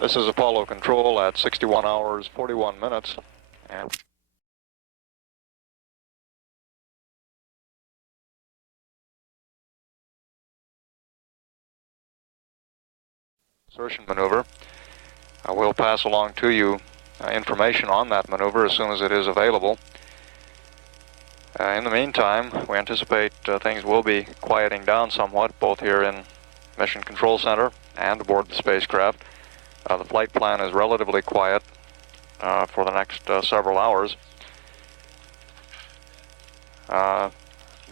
This is Apollo Control at 61 hours, 41 minutes. And insertion maneuver. We'll pass along to you information on that maneuver as soon as it is available. In the meantime, we anticipate things will be quieting down somewhat, both here in Mission Control Center and aboard the spacecraft. The flight plan is relatively quiet for the next several hours.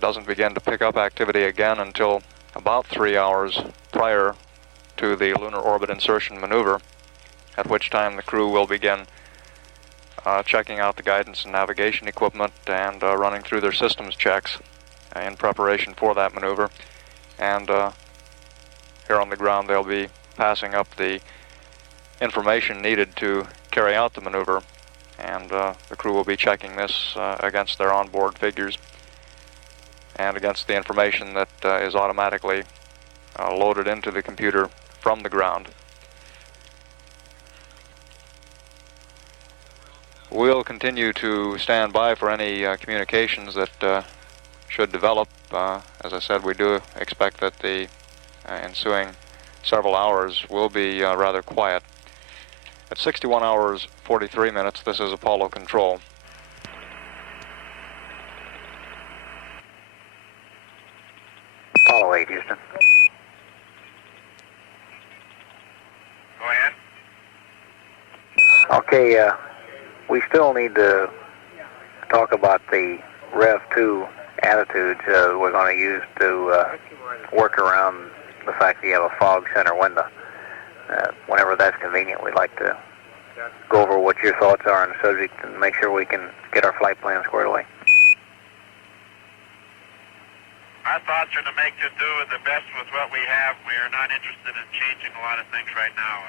Doesn't begin to pick up activity again until about 3 hours prior to the lunar orbit insertion maneuver, at which time the crew will begin checking out the guidance and navigation equipment and running through their systems checks in preparation for that maneuver. And here on the ground they'll be passing up the information needed to carry out the maneuver, and the crew will be checking this against their onboard figures and against the information that is automatically loaded into the computer from the ground. We'll continue to stand by for any communications that should develop. As I said, we do expect that the ensuing several hours will be rather quiet. At 61 hours, 43 minutes, this is Apollo Control. Apollo 8, Houston. Go ahead. Okay, we still need to talk about the Rev 2 attitudes we're going to use to work around the fact that you have a fog center window. Whenever that's convenient, we'd like to go over what your thoughts are on the subject and make sure we can get our flight plan squared away. Our thoughts are to make do the best with what we have. We are not interested in changing a lot of things right now,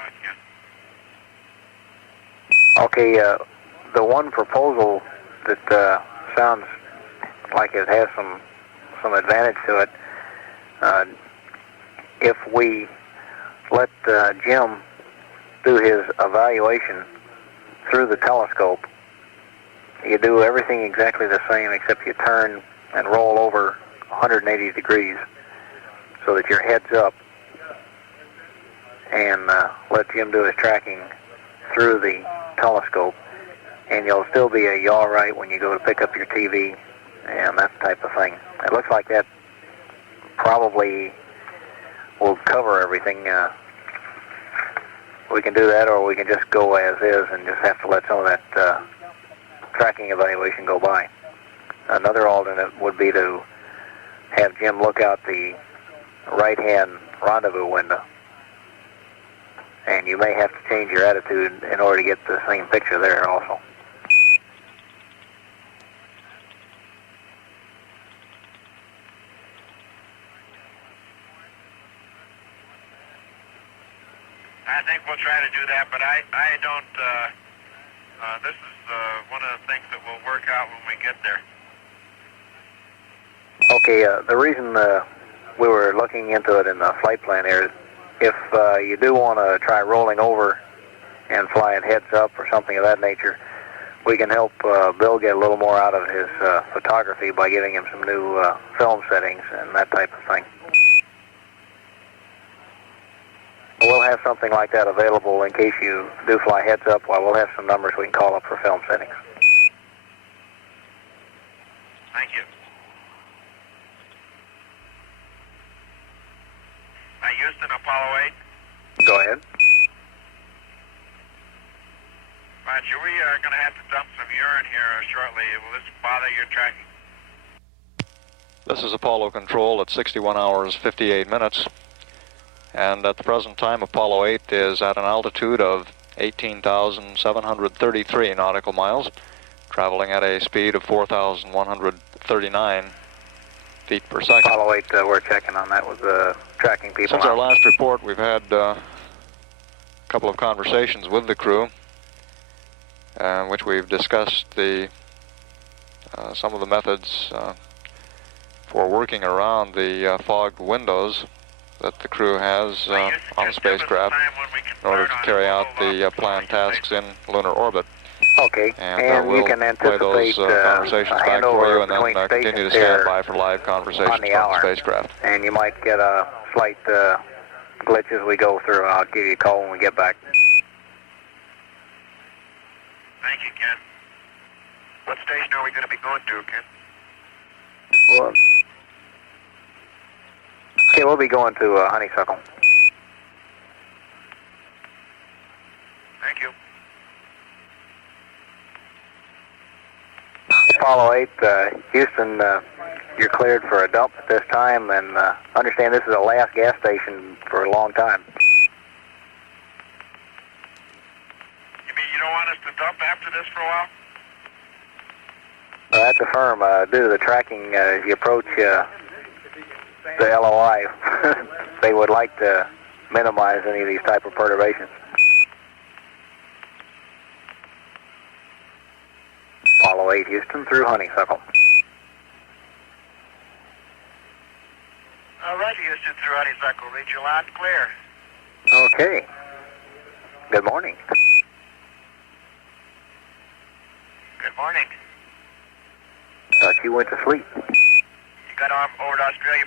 Ken. Okay, the one proposal that sounds like it has some advantage to it, if we let Jim do his evaluation through the telescope, you do everything exactly the same except you turn and roll over 180 degrees so that your head's up, and let Jim do his tracking through the telescope, and you'll still be a yaw right when you go to pick up your TV and that type of thing. It looks like that probably will cover everything. We can do that, or we can just go as is and just have to let some of that tracking evaluation go by. Another alternate would be to have Jim look out the right-hand rendezvous window, and you may have to change your attitude in order to get the same picture there also. I think we'll try to do that, but I don't, this is one of the things that will work out when we get there. Okay, the reason we were looking into it in the flight plan here is if you do want to try rolling over and fly it heads up or something of that nature, we can help Bill get a little more out of his photography by giving him some new film settings and that type of thing. We'll have something like that available in case you do fly heads up. While we'll have some numbers we can call up for film settings. Thank you. Houston, Apollo 8. Go ahead. Roger, we are going to have to dump some urine here shortly. Will this bother your tracking? This is Apollo Control at 61 hours, 58 minutes. And at the present time, Apollo 8 is at an altitude of 18,733 nautical miles, traveling at a speed of 4,139 feet per second. Apollo 8, we're checking on that with tracking people. Since our last report, we've had a couple of conversations with the crew, in which we've discussed some of the methods for working around the fogged windows that the crew has on the spacecraft in order to carry out the planned tasks in lunar orbit. Okay, And you we'll can play those anticipate conversations back for you, and then continue to stand by for live conversations on from the hour. the spacecraft. And you might get a slight glitch as we go through, and I'll give you a call when we get back. Thank you, Ken. What station are we going to be going to, Ken? Well, okay, we'll be going to Honeysuckle. Thank you. Apollo 8, Houston, you're cleared for a dump at this time, and understand this is the last gas station for a long time. You mean you don't want us to dump after this for a while? That's affirm. Due to the tracking, as you approach the LOI, they would like to minimize any of these type of perturbations. Apollo 8, Houston, through Honeysuckle. All right, Houston, through Honeysuckle. Read you loud and clear. Okay. Good morning. Good morning. Thought you went to sleep. You got over to Australia.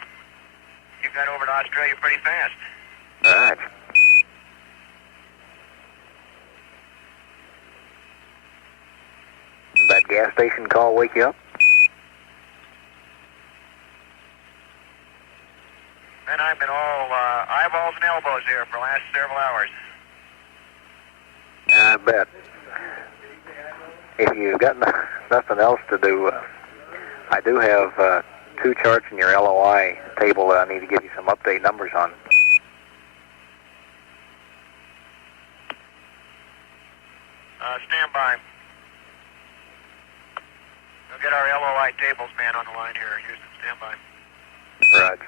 You got over to Australia pretty fast. All right. That gas station call wake you up? And I've been all eyeballs and elbows here for the last several hours. I bet. If you've got nothing else to do, I do have 2 charts in your LOI table that I need to give you some update numbers on. Stand by. We'll get our LOI tables man on the line here. Houston, stand by. Right.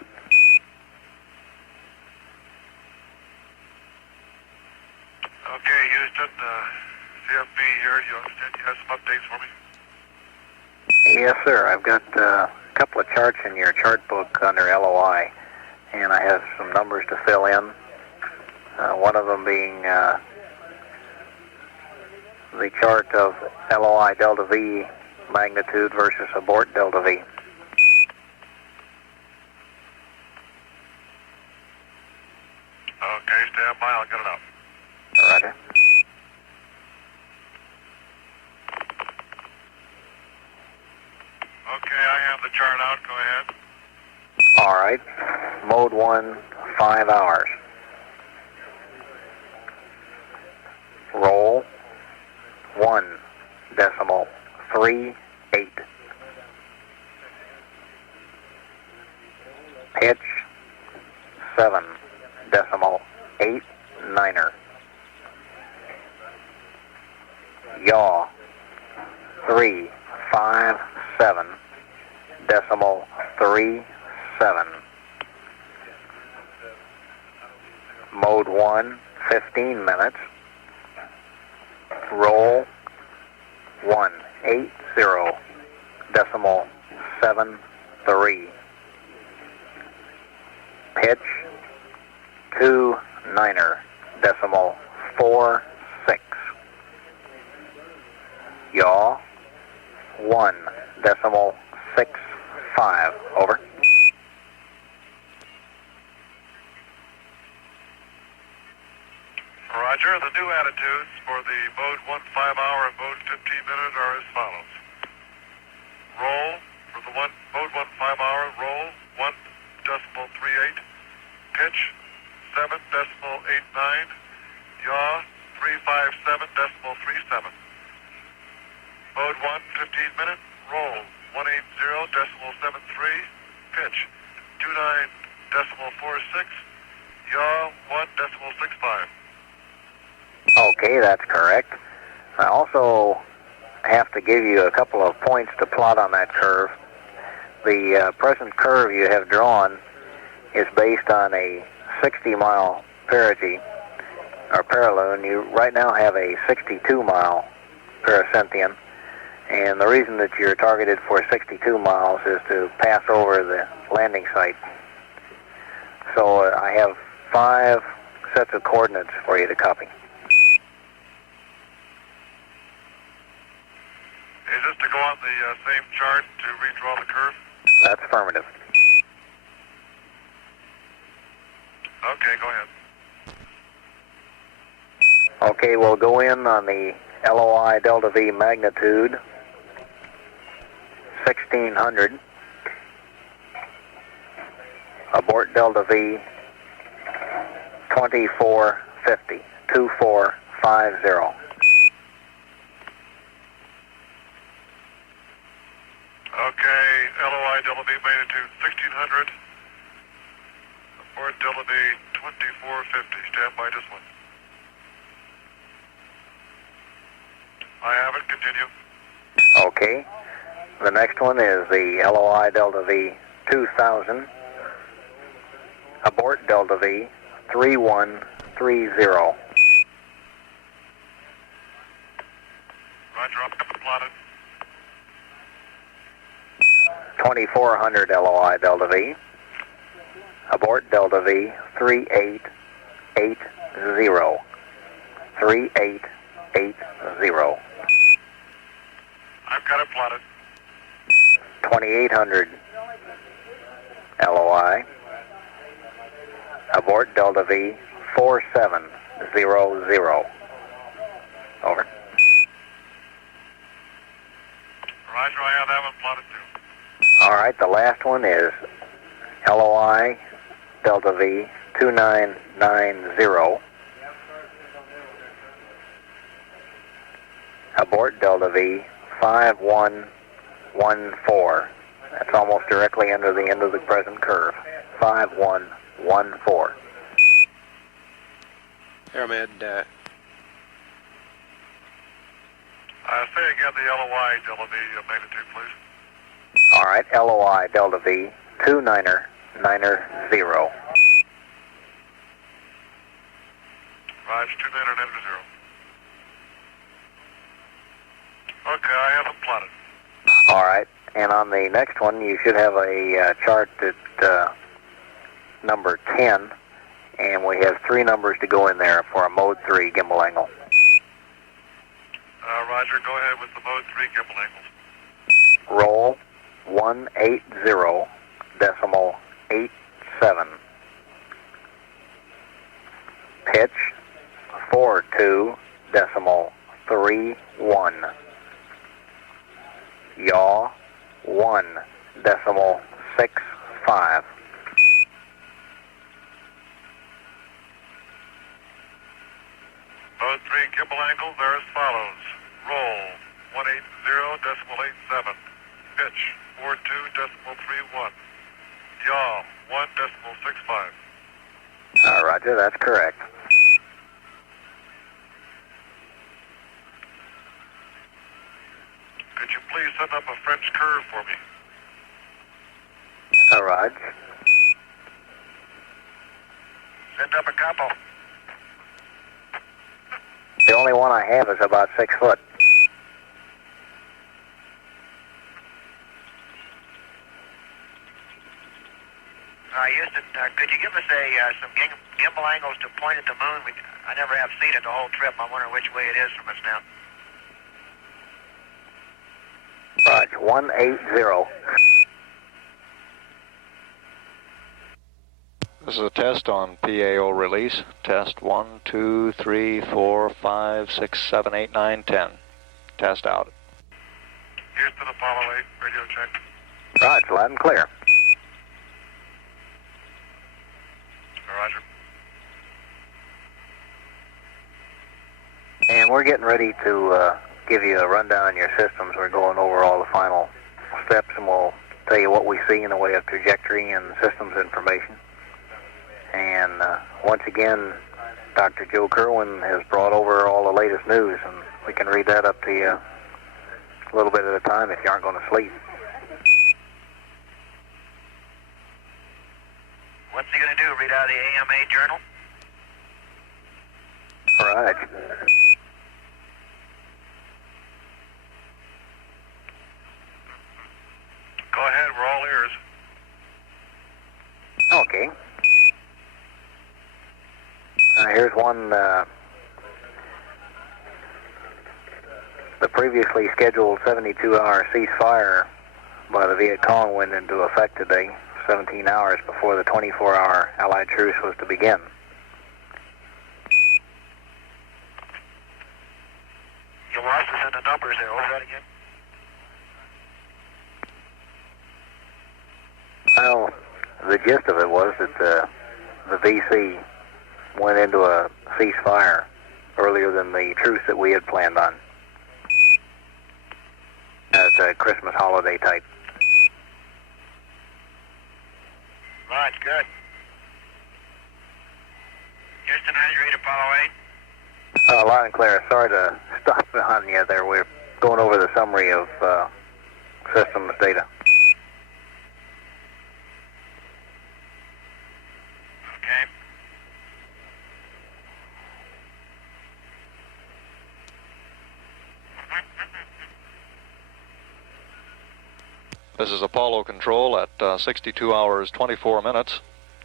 Okay, Houston, CFB here. You understand you have some updates for me? Yes, sir. I've got a couple of charts in your chart book under LOI, and I have some numbers to fill in. One of them being the chart of LOI delta V magnitude versus abort delta V. Okay, stand by. I'll get it up. Roger. Okay, I have the chart out. Go ahead. All right. Mode 1, 5 hours. Roll 1.38. Pitch 7.89. Yaw 357.37. Mode 1, 15 minutes. Roll 180.73. Pitch 29.46. Yaw 1.65. Over. Roger. The new attitudes for the mode 1 5-hour and mode 15-minute are as follows. Roll for the mode 1 5-hour, roll 1.38. Pitch 7.89. Yaw 357.37. Mode 1 15-minute, roll 180.73. Pitch 29.46. Yaw 1.65. Okay, that's correct. I also have to give you a couple of points to plot on that curve. The present curve you have drawn is based on a 60-mile perigee, or paraloon. You right now have a 62-mile paracynthion, and the reason that you're targeted for 62 miles is to pass over the landing site. So I have 5 sets of coordinates for you to copy. Is this to go on the same chart to redraw the curve? That's affirmative. Okay, go ahead. Okay, we'll go in on the LOI Delta V magnitude 1600. Abort Delta V 2450. 2450. Okay, LOI Delta V magnitude 1600. Abort Delta V 2450. Stand by just one. I have it. Continue. Okay. The next one is the LOI Delta V 2000. Abort Delta V 3130. Roger, up and plotted. 2400 LOI Delta V. Abort Delta V 3880. 3880. I've got it plotted. 2800 LOI. Abort Delta V 4700. Over. Roger, I have that one plotted too. All right, the last one is LOI Delta V 2990. Abort Delta V 5114. That's almost directly under the end of the present curve. 5114. Aeromed, Say again the LOI Delta V magnitude, please. All right, LOI Delta V 2990. Roger, 2990. Okay, I have them plotted. All right, and on the next one, you should have a chart at number 10, and we have 3 numbers to go in there for a mode 3 gimbal angle. Roger, go ahead with the mode 3 gimbal angles. Roll 180.87. Pitch 42.31. Yaw 1.65. Mode 3 gimbal angles are as follows. Roll 180.87. Pitch 42.31. Yaw 1.65. Roger, that's correct. Could you please send up a French curve for me? Roger. Send up a couple. The only one I have is about 6 foot. Houston, could you give us some gimbal angles to point at the moon? I never have seen it the whole trip. I'm wondering which way it is from us now. Roger, 180. This is a test on PAO release. Test 1, 2, 3, 4, 5, 6, 7, 8, 9, 10. Test out. Houston, Apollo 8, radio check. Roger, loud and clear. Roger. And we're getting ready to give you a rundown on your systems. We're going over all the final steps, and we'll tell you what we see in the way of trajectory and systems information. And once again, Dr. Joe Kerwin has brought over all the latest news, and we can read that up to you a little bit at a time if you aren't going to sleep. What's he going to do, read out of the AMA journal? Right. Go ahead, we're all ears. Okay. one, the previously scheduled 72-hour ceasefire by the Viet Cong went into effect today, 17 hours before the 24-hour Allied truce was to begin. You lost us in the numbers there. What was that again? Well, the gist of it was that the VC went into a ceasefire earlier than the truce that we had planned on. It's a Christmas holiday type. Right, good. Houston, how you read Apollo 8? Loud and clear. Sorry to stop on you there. We're going over the summary of systems data. Okay. This is Apollo Control at 62 hours 24 minutes,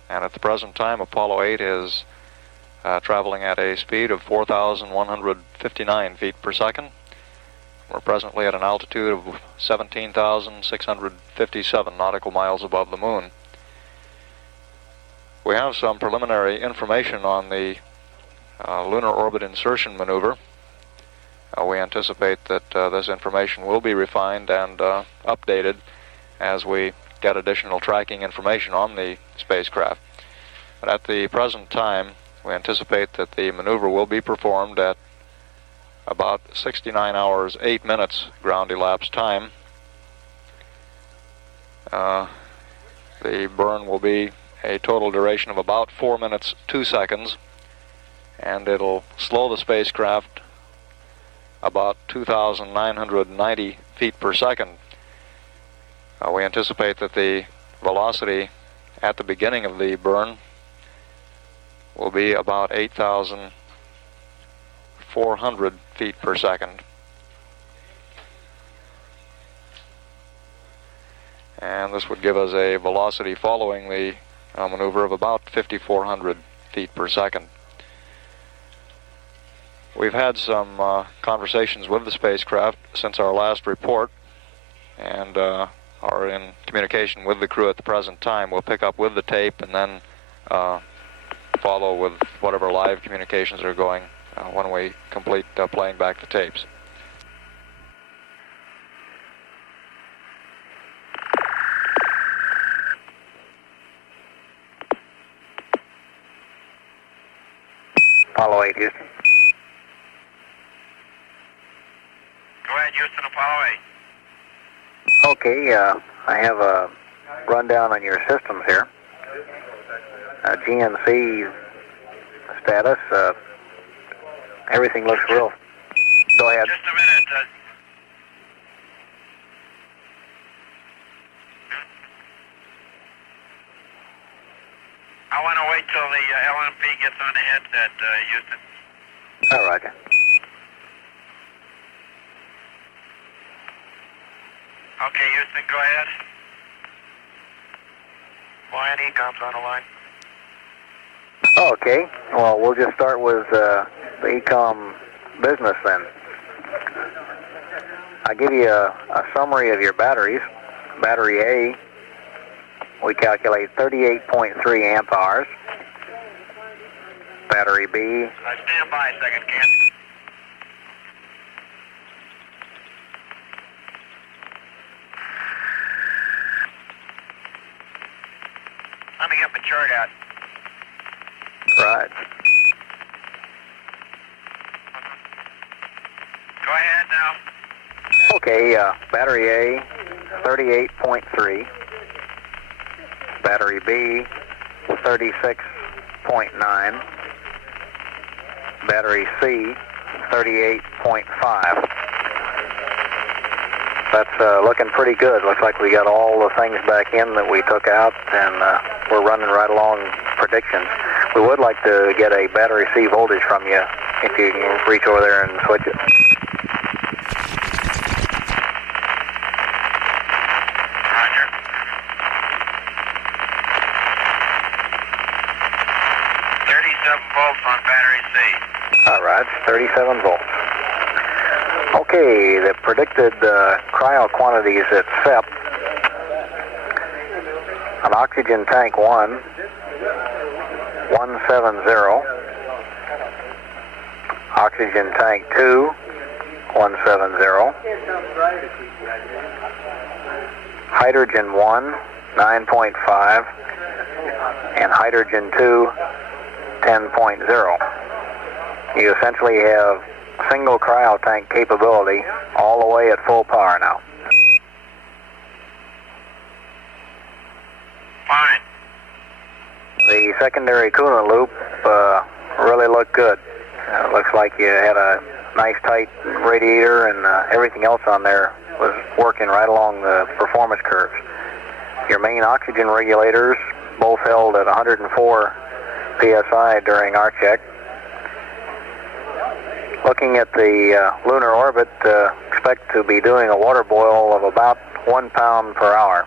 and at the present time Apollo 8 is traveling at a speed of 4,159 feet per second. We're presently at an altitude of 17,657 nautical miles above the moon. We have some preliminary information on the lunar orbit insertion maneuver. We anticipate that this information will be refined and updated as we get additional tracking information on the spacecraft. But at the present time, we anticipate that the maneuver will be performed at about 69 hours 8 minutes ground elapsed time. The burn will be a total duration of about 4 minutes 2 seconds, and it'll slow the spacecraft about 2,990 feet per second. We anticipate that the velocity at the beginning of the burn will be about 8,400 feet per second. And this would give us a velocity following the maneuver of about 5,400 feet per second. We've had some conversations with the spacecraft since our last report, and are in communication with the crew at the present time. We'll pick up with the tape and then follow with whatever live communications are going when we complete playing back the tapes. Apollo 8, Houston. Go ahead, Houston, Apollo 8. Okay, I have a rundown on your systems here. GNC status, everything looks real. Go ahead. Just a minute. I want to wait till the LMP gets on the headset, Houston. All right. Okay, Houston, go ahead. Y&E comes on the line. Okay, well, we'll just start with the ECOM business then. I'll give you a summary of your batteries. Battery A, we calculate 38.3 amp hours. Battery B. Stand by a second, Ken. Let me get my chart out. Right. Go ahead now. Okay, battery A, 38.3. Battery B, 36.9. Battery C, 38.5. That's looking pretty good. Looks like we got all the things back in that we took out, and we're running right along predictions. We would like to get a battery C voltage from you if you can reach over there and switch it. Roger. 37 volts on battery battery C. All right, 37 volts. Okay, the predicted cryo quantities at SEP. An oxygen tank 1, 170. Oxygen tank 2, 170. Hydrogen 1, 9.5. And hydrogen 2, 10.0. You essentially have single cryo tank capability all the way at full power now. Fine. The secondary coolant loop really looked good. Looks like you had a nice tight radiator and everything else on there was working right along the performance curves. Your main oxygen regulators both held at 104 psi during our check. Looking at the lunar orbit, expect to be doing a water boil of about 1 pound per hour.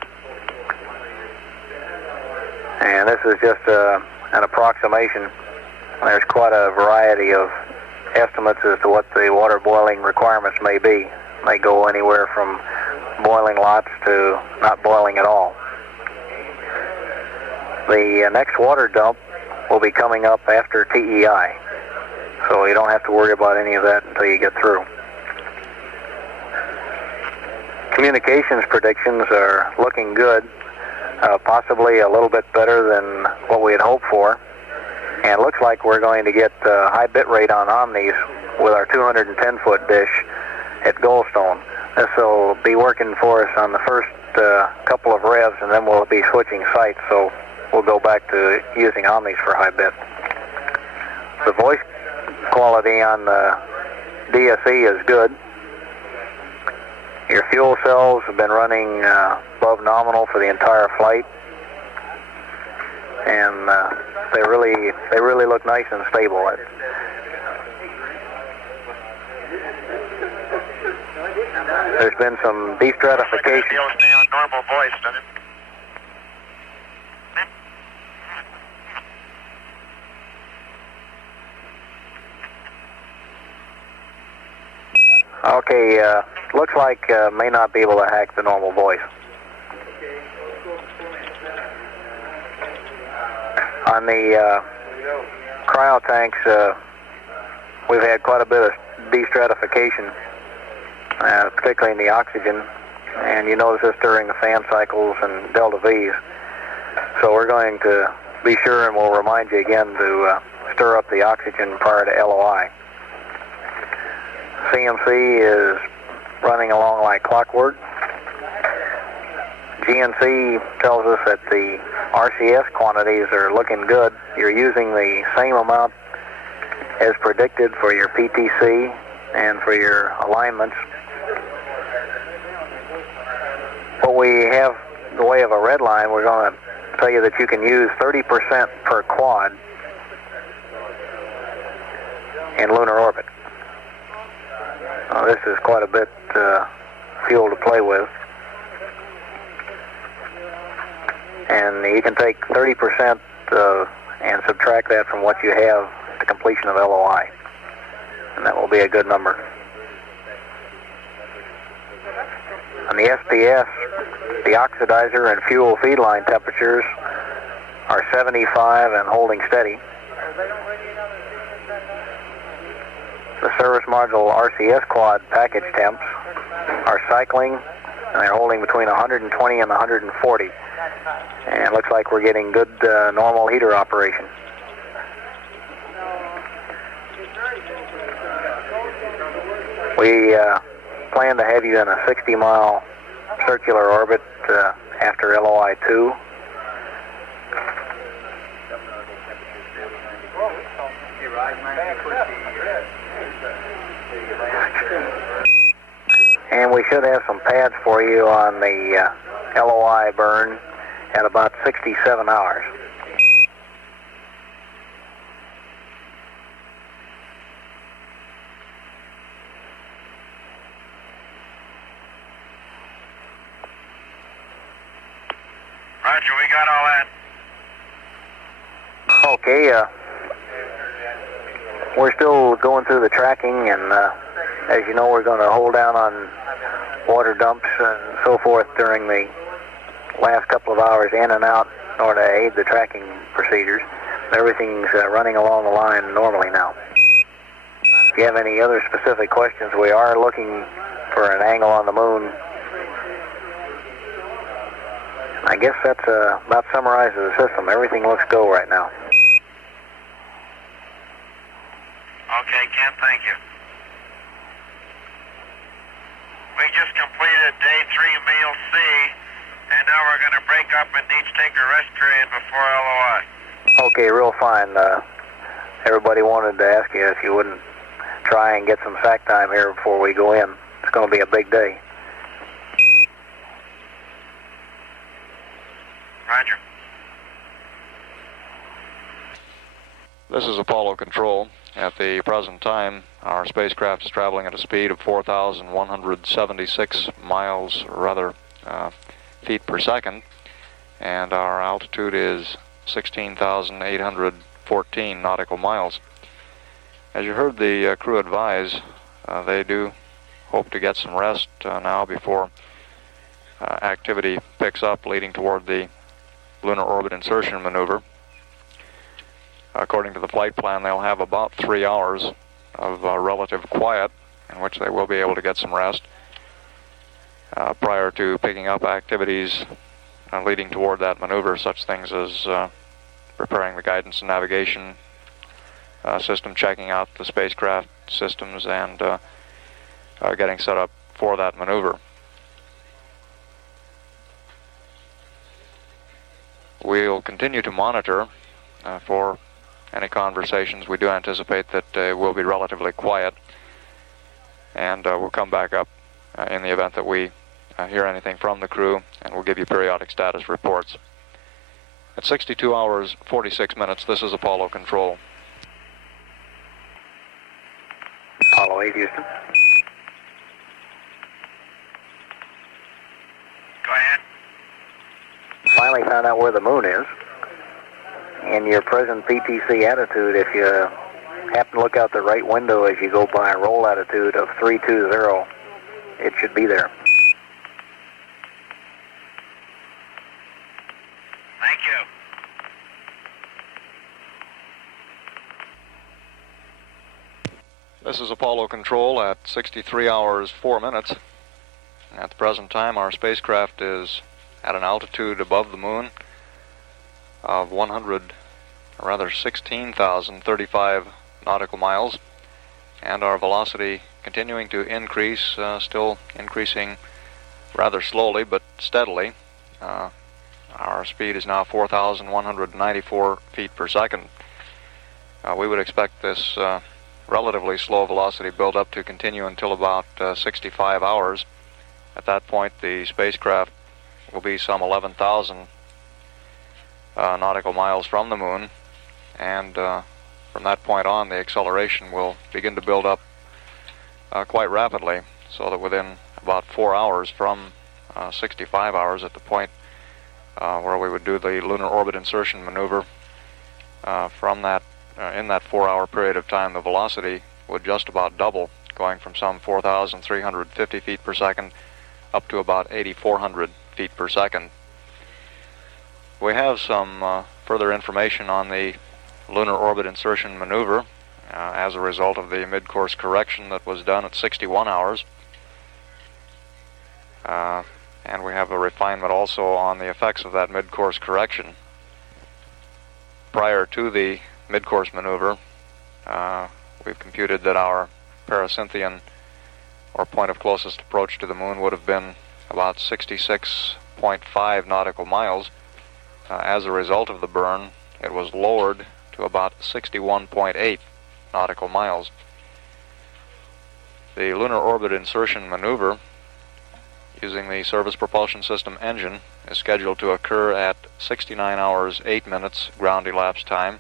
And this is just an approximation. There's quite a variety of estimates as to what the water boiling requirements may be. They go anywhere from boiling lots to not boiling at all. The next water dump will be coming up after TEI, so you don't have to worry about any of that until you get through. Communications predictions are looking good, possibly a little bit better than what we had hoped for. And it looks like we're going to get high bit rate on Omnis with our 210-foot dish at Goldstone. This will be working for us on the first couple of revs, and then we'll be switching sites, so we'll go back to using Omnis for high bit. The voice quality on the DSE is good. Your fuel cells have been running above nominal for the entire flight, and they really look nice and stable. There's been some destratification. It'll stay on normal voice, doesn't it? Okay, looks like may not be able to hack the normal voice. On the cryo tanks, we've had quite a bit of destratification, particularly in the oxygen, and you notice this during the fan cycles and delta V's. So we're going to be sure, and we'll remind you again to stir up the oxygen prior to LOI. CMC is running along like clockwork. GNC tells us that the RCS quantities are looking good. You're using the same amount as predicted for your PTC and for your alignments. What we have in the way of a red line, we're going to tell you that you can use 30% per quad in lunar orbit. This is quite a bit fuel to play with. And you can take 30% and subtract that from what you have at the completion of LOI. And that will be a good number. On the SPS, the oxidizer and fuel feed line temperatures are 75 and holding steady. The service module RCS quad package temps are cycling, and they're holding between 120 and 140. And it looks like we're getting good normal heater operation. We plan to have you in a 60-mile circular orbit after LOI 2. And we should have some pads for you on the LOI burn at about 67 hours. Roger, we got all that. Okay, We're still going through the tracking, and as you know, we're going to hold down on water dumps and so forth during the last couple of hours in and out in order to aid the tracking procedures. Everything's running along the line normally now. If you have any other specific questions, we are looking for an angle on the moon. I guess that's about summarizes the system. Everything looks go right now. Okay, Ken, thank you. We just completed day 3 meal C, and now we're going to break up and each take a rest period before LOI. Okay, real fine. Everybody wanted to ask you if you wouldn't try and get some sack time here before we go in. It's going to be a big day. Roger. This is Apollo Control. At the present time, our spacecraft is traveling at a speed of 4,176 miles, feet per second, and our altitude is 16,814 nautical miles. As you heard the crew advise, they do hope to get some rest now before activity picks up, leading toward the lunar orbit insertion maneuver. According to the flight plan, they'll have about 3 hours of relative quiet in which they will be able to get some rest prior to picking up activities leading toward that maneuver, such things as preparing the guidance and navigation system, checking out the spacecraft systems, and getting set up for that maneuver. We'll continue to monitor for any conversations. We do anticipate that will be relatively quiet, and we'll come back up in the event that we hear anything from the crew, and we'll give you periodic status reports. At 62 hours, 46 minutes, this is Apollo Control. Apollo 8, Houston. Go ahead. Finally found out where the moon is. In your present PTC attitude, if you happen to look out the right window as you go by a roll attitude of 320, it should be there. Thank you. This is Apollo Control at 63 hours, 4 minutes. At the present time, our spacecraft is at an altitude above the moon of 16,035 nautical miles, and our velocity continuing to increase, still increasing rather slowly but steadily. Our speed is now 4,194 feet per second. We would expect this relatively slow velocity build-up to continue until about 65 hours. At that point, the spacecraft will be some 11,000 nautical miles from the moon, and from that point on, the acceleration will begin to build up quite rapidly, so that within about 4 hours from 65 hours at the point where we would do the lunar orbit insertion maneuver, from that in that 4-hour period of time, the velocity would just about double, going from some 4,350 feet per second up to about 8,400 feet per second. We have some further information on the lunar orbit insertion maneuver as a result of the mid-course correction that was done at 61 hours. And we have a refinement also on the effects of that mid-course correction. Prior to the mid-course maneuver, we've computed that our parasynthian, or point of closest approach to the moon, would have been about 66.5 nautical miles. As a result of the burn, it was lowered to about 61.8 nautical miles. The lunar orbit insertion maneuver using the Service Propulsion System engine is scheduled to occur at 69 hours, 8 minutes ground elapsed time.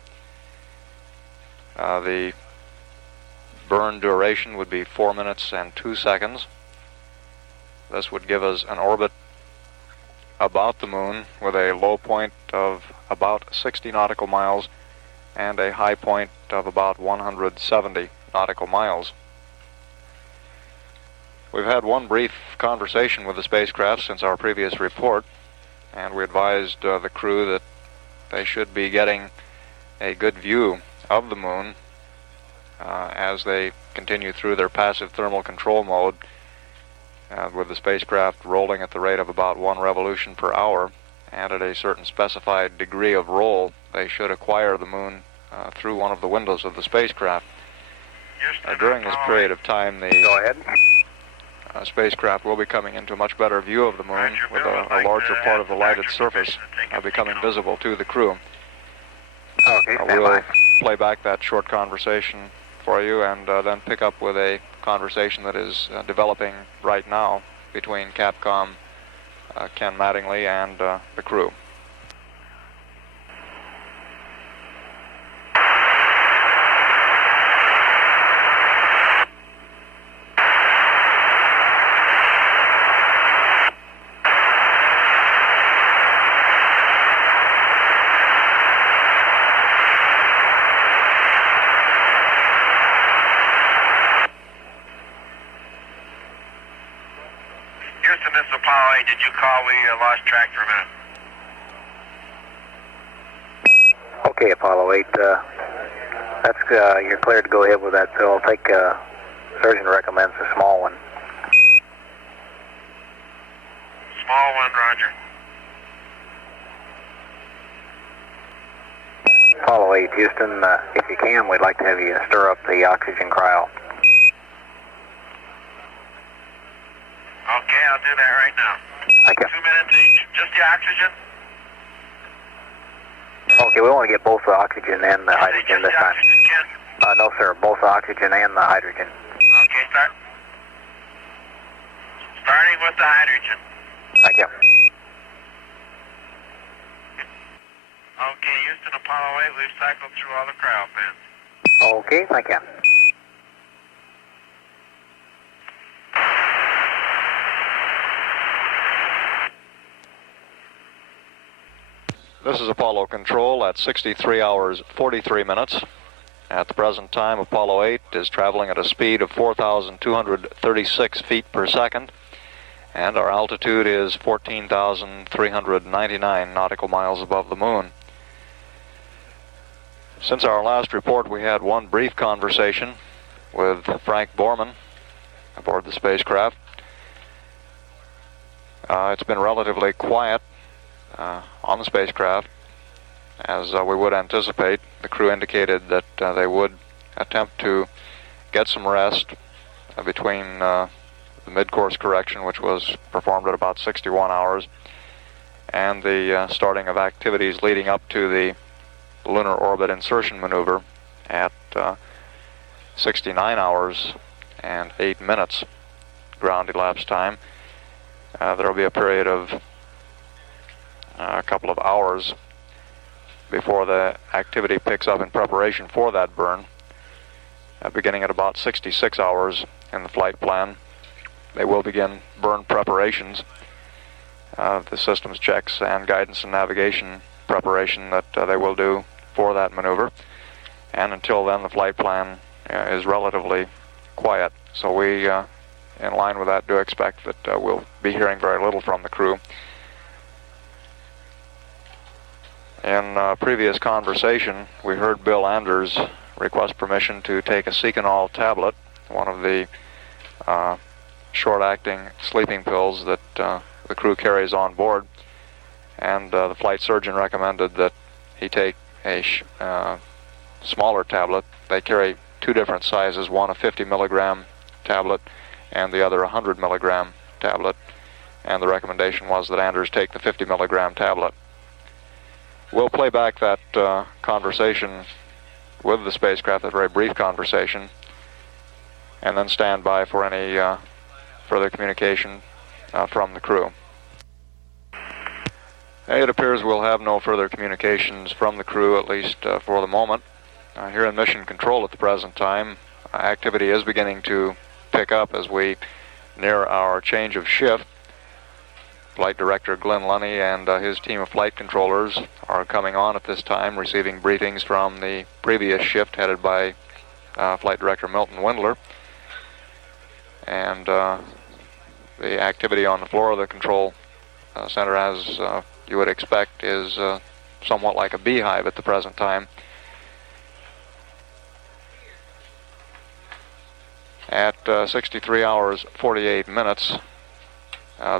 The burn duration would be 4 minutes and 2 seconds. This would give us an orbit about the moon with a low point of about 60 nautical miles and a high point of about 170 nautical miles. We've had one brief conversation with the spacecraft since our previous report, and we advised the crew that they should be getting a good view of the moon as they continue through their passive thermal control mode, with the spacecraft rolling at the rate of about 1 revolution per hour, and at a certain specified degree of roll, they should acquire the moon through one of the windows of the spacecraft. During this period of time, the spacecraft will be coming into a much better view of the moon, with a larger part of the lighted surface becoming visible to the crew. Okay, we'll play back that short conversation for you, and then pick up with a conversation that is developing right now between Capcom Ken Mattingly and the crew. Houston, this is Apollo 8. Did you call? We lost track for a minute. Okay, Apollo 8. That's you're cleared to go ahead with that. So I'll take surgeon recommends a small one. Small one, roger. Apollo 8, Houston, if you can, we'd like to have you stir up the oxygen cryo. Okay, I'll do that right now. Thank you. 2 minutes each. Just the oxygen? Okay, we want to get both the oxygen and the hydrogen this time. Oxygen, Ken? No, sir, both the oxygen and the hydrogen. Okay, starting with the hydrogen. Thank you. Okay, Houston, Apollo 8, we've cycled through all the cryo pins. Okay, thank you. This is Apollo Control at 63 hours 43 minutes. At the present time, Apollo 8 is traveling at a speed of 4,236 feet per second, and our altitude is 14,399 nautical miles above the moon. Since our last report, we had one brief conversation with Frank Borman aboard the spacecraft. It's been relatively quiet on the spacecraft, as we would anticipate. The crew indicated that they would attempt to get some rest between the mid-course correction, which was performed at about 61 hours, and the starting of activities leading up to the lunar orbit insertion maneuver at 69 hours and 8 minutes ground elapsed time. There will be a period of a couple of hours before the activity picks up in preparation for that burn. Beginning at about 66 hours in the flight plan, they will begin burn preparations, the systems checks and guidance and navigation preparation that they will do for that maneuver. And until then, the flight plan is relatively quiet. So we, in line with that, do expect that we'll be hearing very little from the crew. In a previous conversation, we heard Bill Anders request permission to take a Seconal tablet, one of the short-acting sleeping pills that the crew carries on board, and the flight surgeon recommended that he take a smaller tablet. They carry two different sizes, one a 50 milligram tablet and the other a 100 milligram tablet, and the recommendation was that Anders take the 50 milligram tablet. We'll play back that conversation with the spacecraft, that very brief conversation, and then stand by for any further communication from the crew. It appears we'll have no further communications from the crew, at least for the moment. Here in Mission Control at the present time, activity is beginning to pick up as we near our change of shift. Flight Director Glenn Lunny and his team of flight controllers are coming on at this time, receiving briefings from the previous shift headed by Flight Director Milton Windler. And the activity on the floor of the control center, as you would expect, is somewhat like a beehive at the present time. At 63 hours 48 minutes,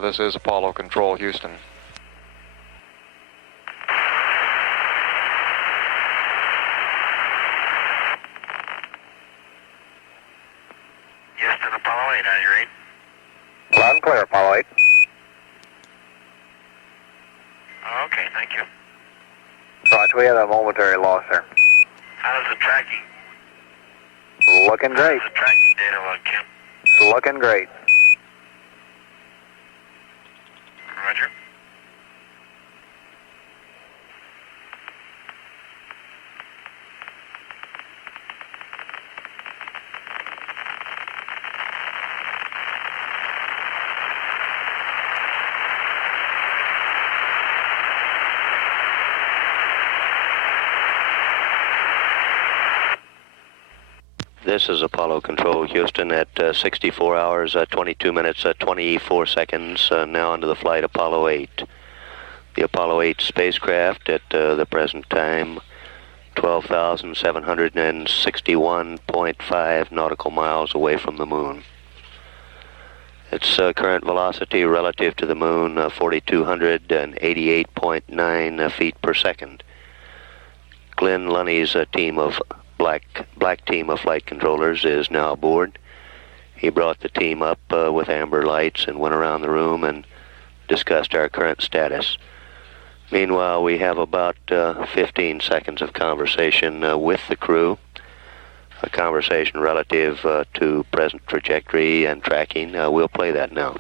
this is Apollo Control, Houston. Houston, Apollo 8, how do you read? Loud and clear, Apollo 8. Okay, thank you. Roger, we had a momentary loss there. How's the tracking? Looking great. How's the tracking data look, Kim? Looking great. Roger. This is Apollo Control, Houston, at 64 hours, 22 minutes, 24 seconds, now into the flight Apollo 8. The Apollo 8 spacecraft at the present time, 12,761.5 nautical miles away from the moon. Its current velocity relative to the moon, 4,288.9 feet per second. Glenn Lunny's team of black team of flight controllers is now aboard. He brought the team up with amber lights and went around the room and discussed our current status. Meanwhile, we have about 15 seconds of conversation with the crew, a conversation relative to present trajectory and tracking. We'll play that now.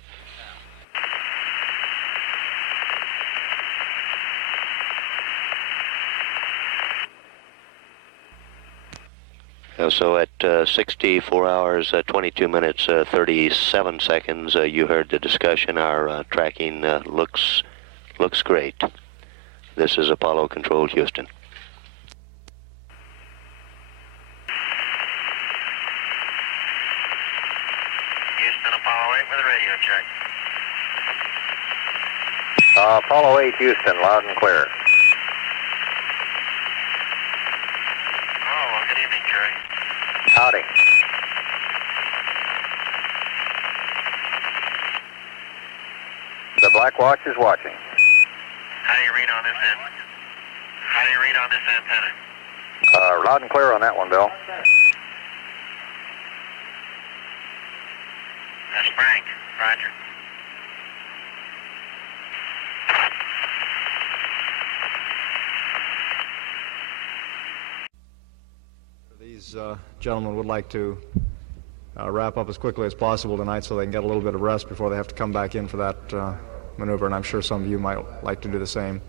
So at 64 hours, 22 minutes, 37 seconds, you heard the discussion. Our tracking looks great. This is Apollo Control, Houston. Houston, Apollo 8 with a radio check. Apollo 8, Houston, loud and clear. Oh, well, good evening, Jerry. Howdy. The Black Watch is watching. How do you read on this end? How do you read on this antenna? Loud and clear on that one, Bill. That's Frank. Roger. These gentlemen would like to wrap up as quickly as possible tonight so they can get a little bit of rest before they have to come back in for that maneuver, and I'm sure some of you might like to do the same.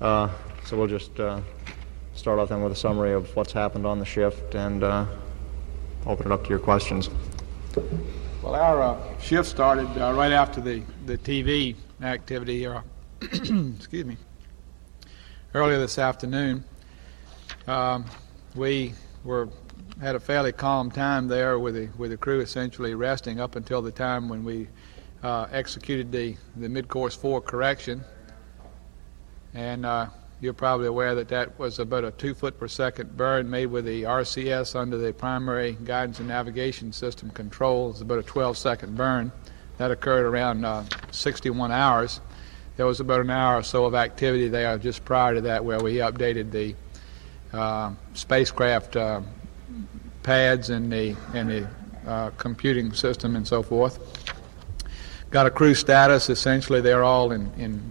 So we'll just start off then with a summary of what's happened on the shift and open it up to your questions. Well, our shift started right after the TV activity, excuse me, earlier this afternoon. We had a fairly calm time there with the crew essentially resting up until the time when we executed the mid-course 4 correction. And you're probably aware that was about a 2 foot per second burn made with the RCS under the primary guidance and navigation system control. It's about a 12-second burn. That occurred around 61 hours. There was about an hour or so of activity there just prior to that where we updated the spacecraft pads and the computing system and so forth. Got a crew status. Essentially, they're all in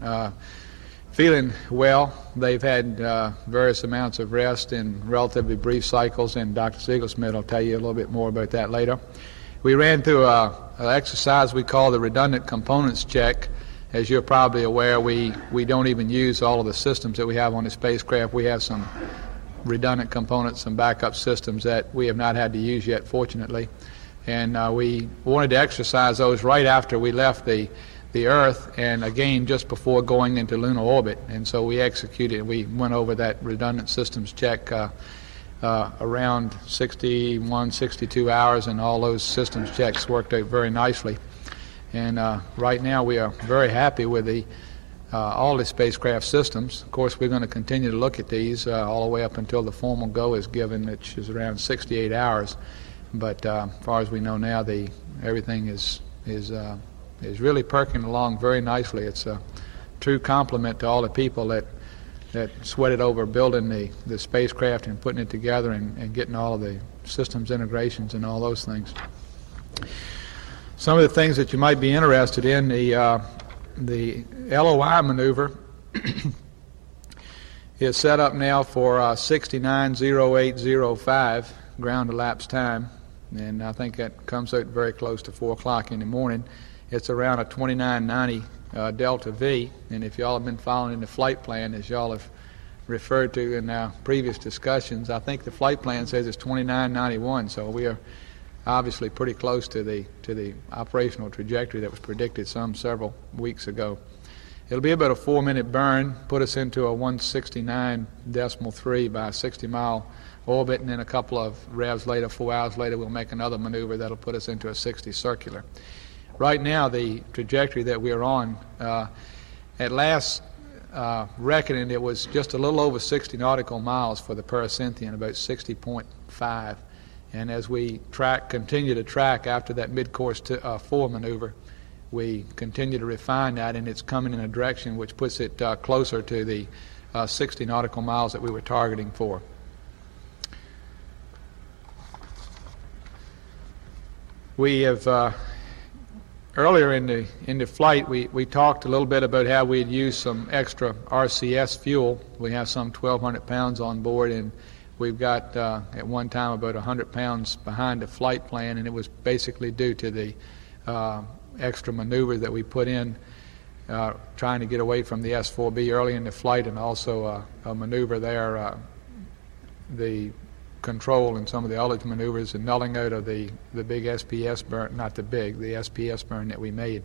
feeling well. They've had various amounts of rest in relatively brief cycles, and Dr. Siegelsmith will tell you a little bit more about that later. We ran through an exercise we call the redundant components check. As you're probably aware, we don't even use all of the systems that we have on the spacecraft. We have some redundant components, some backup systems that we have not had to use yet, fortunately. And we wanted to exercise those right after we left the the Earth, and again just before going into lunar orbit. And so we went over that redundant systems check around 61, 62 hours, and all those systems checks worked out very nicely. And right now we are very happy with all the spacecraft systems. Of course, we're going to continue to look at these all the way up until the formal go is given, which is around 68 hours. But as far as we know now, everything is really perking along very nicely. It's a true compliment to all the people that sweated over building the spacecraft and putting it together and getting all of the systems integrations and all those things. Some of the things that you might be interested in, the LOI maneuver is set up now for 69:08:05 ground elapsed time, and I think that comes out very close to 4 o'clock in the morning. It's around a 2990 delta V, and if y'all have been following the flight plan, as y'all have referred to in our previous discussions, I think the flight plan says it's 2991, so we are obviously pretty close to the operational trajectory that was predicted several weeks ago. It'll be about a 4-minute burn, put us into a 169.3 by 60-mile orbit, and then a couple of revs later, 4 hours later, we'll make another maneuver that'll put us into a 60 circular. Right now, the trajectory that we're on, at last reckoning, it was just a little over 60 nautical miles for the Paracynthian, about 60.5. And as we continue to track after that mid-course 4 maneuver, we continue to refine that, and it's coming in a direction which puts it closer to the 60 nautical miles that we were targeting for. We have earlier in the flight, we talked a little bit about how we'd use some extra RCS fuel. We have some 1,200 pounds on board, and we've got at one time about 100 pounds behind the flight plan, and it was basically due to the extra maneuver that we put in trying to get away from the S-4B early in the flight, and also a maneuver there, the control and some of the ullage maneuvers and nulling out of the big SPS burn, the SPS burn that we made.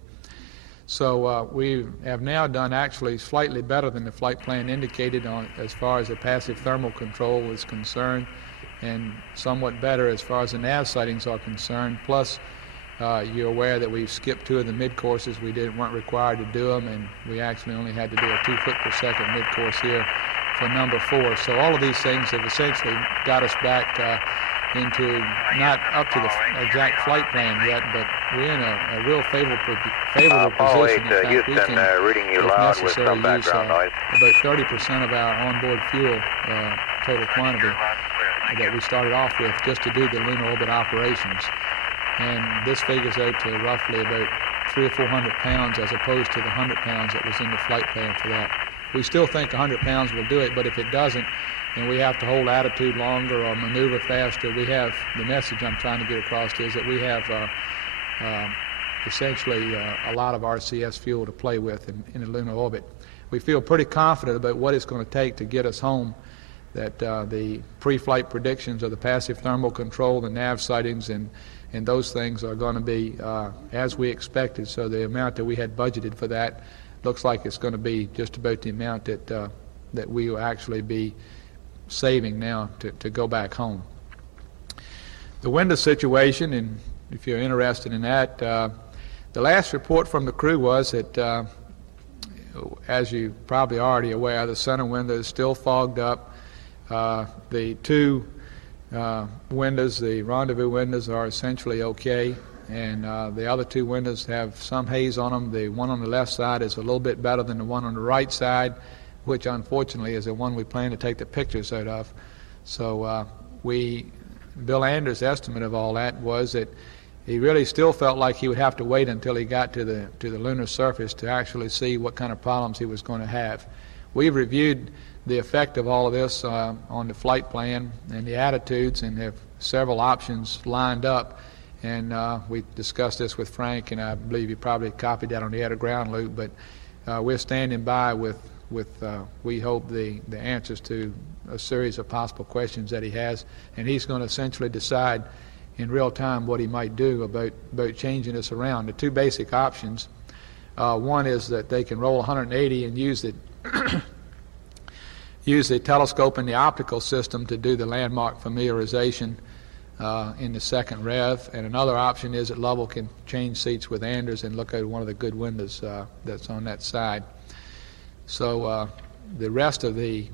So we have now done actually slightly better than the flight plan indicated as far as the passive thermal control is concerned, and somewhat better as far as the nav sightings are concerned. Plus, you're aware that we've skipped 2 of the mid-courses. We weren't required to do them, and we actually only had to do a 2 foot per second mid-course here for number 4. So all of these things have essentially got us back into not up to the exact flight plan yet, but we're in a real favorable position. In fact, we can, if necessary, use about 30% of our onboard fuel total quantity that we started off with just to do the lunar orbit operations. And this figures out to roughly about 300 or 400 pounds as opposed to the 100 pounds that was in the flight plan for that. We still think 100 pounds will do it, but if it doesn't, and we have to hold attitude longer or maneuver faster, we have, the message I'm trying to get across is that we have essentially a lot of RCS fuel to play with in the lunar orbit. We feel pretty confident about what it's going to take to get us home, that the pre-flight predictions of the passive thermal control, the nav sightings, and those things are going to be as we expected. So the amount that we had budgeted for that looks like it's going to be just about the amount that we will actually be saving now to go back home. The window situation, and if you're interested in that, the last report from the crew was that, as you probably already aware, the center window is still fogged up. The 2 windows, the rendezvous windows, are essentially okay, and the other 2 windows have some haze on them. The one on the left side is a little bit better than the one on the right side, which unfortunately is the one we plan to take the pictures out of. So Bill Anders' estimate of all that was that he really still felt like he would have to wait until he got to the lunar surface to actually see what kind of problems he was going to have. We've reviewed the effect of all of this on the flight plan and the attitudes, and have several options lined up. And we discussed this with Frank, and I believe you probably copied that on the air-to-ground loop. But we're standing by with we hope the answers to a series of possible questions that he has, and he's going to essentially decide in real time what he might do about changing this around. The 2 basic options One is that they can roll 180 and use the use the telescope and the optical system to do the landmark familiarization in the second rev. And another option is that Lovell can change seats with Anders and look at one of the good windows that's on that side. So the rest of the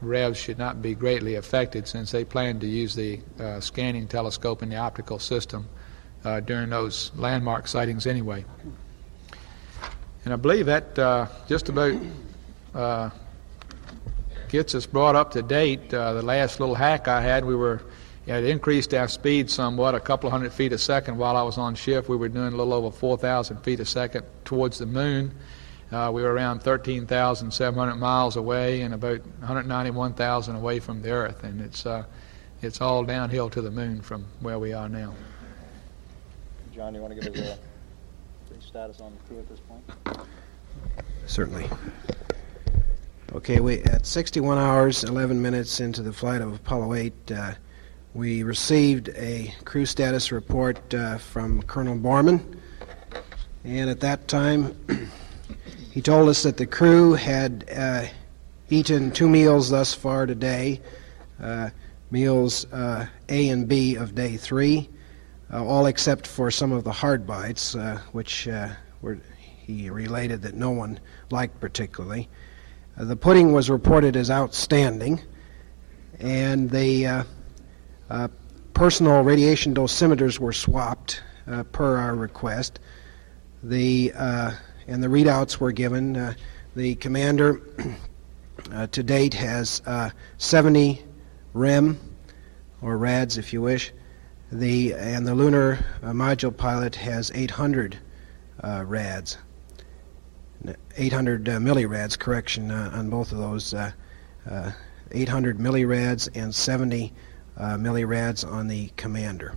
revs should not be greatly affected, since they plan to use the scanning telescope and the optical system during those landmark sightings anyway. And I believe that just about gets us brought up to date. The last little hack I had, it increased our speed somewhat, a couple of 100 feet a second while I was on shift. We were doing a little over 4,000 feet a second towards the moon. We were around 13,700 miles away and about 191,000 away from the Earth, and it's all downhill to the moon from where we are now. John, you want to give us a brief status on the crew at this point? Certainly. Okay, at 61 hours, 11 minutes into the flight of Apollo 8, we received a crew status report from Colonel Borman, and at that time he told us that the crew had eaten 2 meals thus far today, meals A and B of day 3, all except for some of the hard bites, which he related that no one liked particularly. The pudding was reported as outstanding, and the personal radiation dosimeters were swapped per our request. And the readouts were given. The commander to date has 70 REM, or RADs if you wish, and the lunar module pilot has 800 RADs. 800 millirads, correction on both of those, 800 millirads and 70 millirads on the commander.